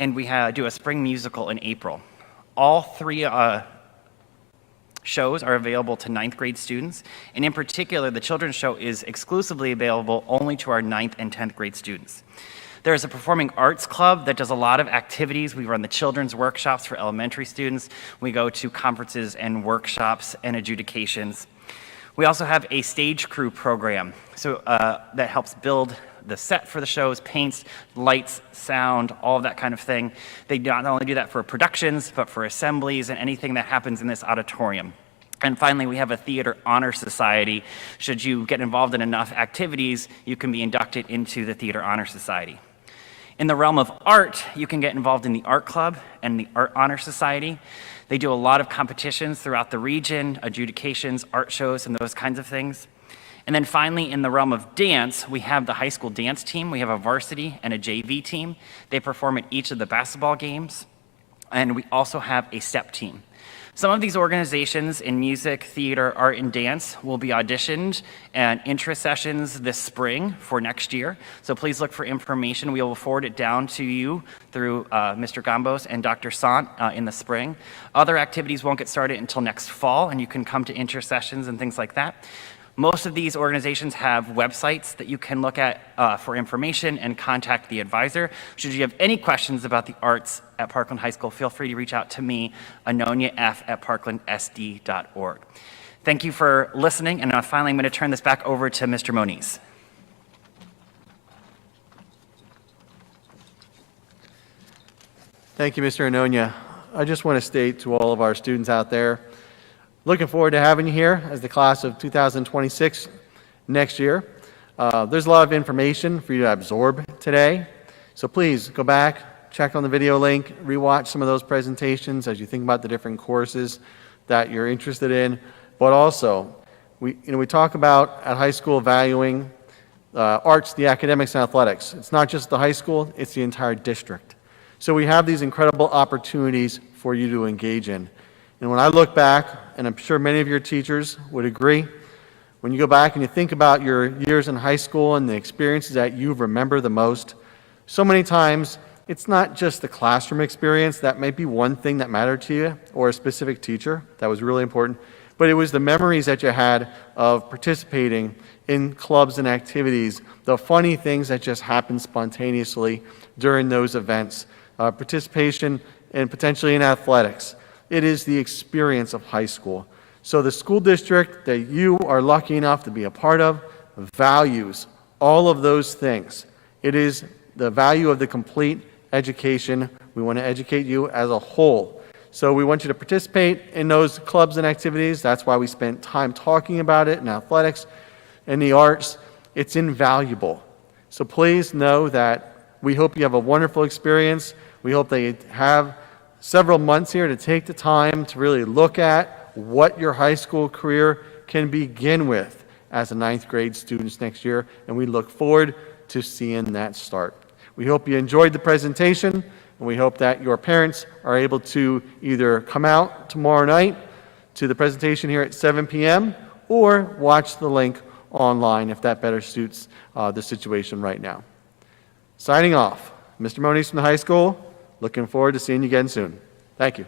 and we do a spring musical in April. All 3 shows are available to 9th grade students, and in particular, the children's show is exclusively available only to our 9th and 10th grade students. There is a performing arts club that does a lot of activities. We run the children's workshops for elementary students. We go to conferences and workshops and adjudications. We also have a stage crew program that helps build the set for the shows, paints, lights, sound, all of that kind of thing. They not only do that for productions, but for assemblies and anything that happens in this auditorium. And finally, we have a Theater Honor Society. Should you get involved in enough activities, you can be inducted into the Theater Honor Society. In the realm of art, you can get involved in the Art Club and the Art Honor Society. They do a lot of competitions throughout the region, adjudications, art shows, and those kinds of things. And then finally, in the realm of dance, we have the high school dance team. We have a varsity and a JV team. They perform at each of the basketball games. And we also have a step team. Some of these organizations in music, theater, art, and dance will be auditioned and interest sessions this spring for next year. So please look for information. We will forward it down to you through Mr. Gambos and Dr. Sant in the spring. Other activities won't get started until next fall, and you can come to interest sessions and things like that. Most of these organizations have websites that you can look at for information and contact the advisor. Should you have any questions about the arts at Parkland High School, feel free to reach out to me, anoniaf@parklandsd.org. Thank you for listening, and finally I'm going to turn this back over to Mr. Moniz. Thank you, Mr. Anonia. I just want to state to all of our students out there, looking forward to having you here as the class of 2026 next year. There's a lot of information for you to absorb today, so please go back, check on the video link, rewatch some of those presentations as you think about the different courses that you're interested in. But also, we talk about at high school valuing arts, the academics, and athletics. It's not just the high school, it's the entire district. So we have these incredible opportunities for you to engage in. And when I look back, and I'm sure many of your teachers would agree, when you go back and you think about your years in high school and the experiences that you remember the most, so many times it's not just the classroom experience. That might be one thing that mattered to you or a specific teacher that was really important, but it was the memories that you had of participating in clubs and activities, the funny things that just happened spontaneously during those events, participation and potentially in athletics. It is the experience of high school. So the school district that you are lucky enough to be a part of values all of those things. It is the value of the complete education. We want to educate you as a whole. So we want you to participate in those clubs and activities. That's why we spent time talking about it in athletics and the arts. It's invaluable. So please know that we hope you have a wonderful experience. We hope that you have several months here to take the time to really look at what your high school career can begin with as a ninth grade students next year, and we look forward to seeing that start. We hope you enjoyed the presentation, and we hope that your parents are able to either come out tomorrow night to the presentation here at 7 p.m. or watch the link online if that better suits the situation right now. Signing off, Mr. Moniz from the high school. Looking forward to seeing you again soon. Thank you.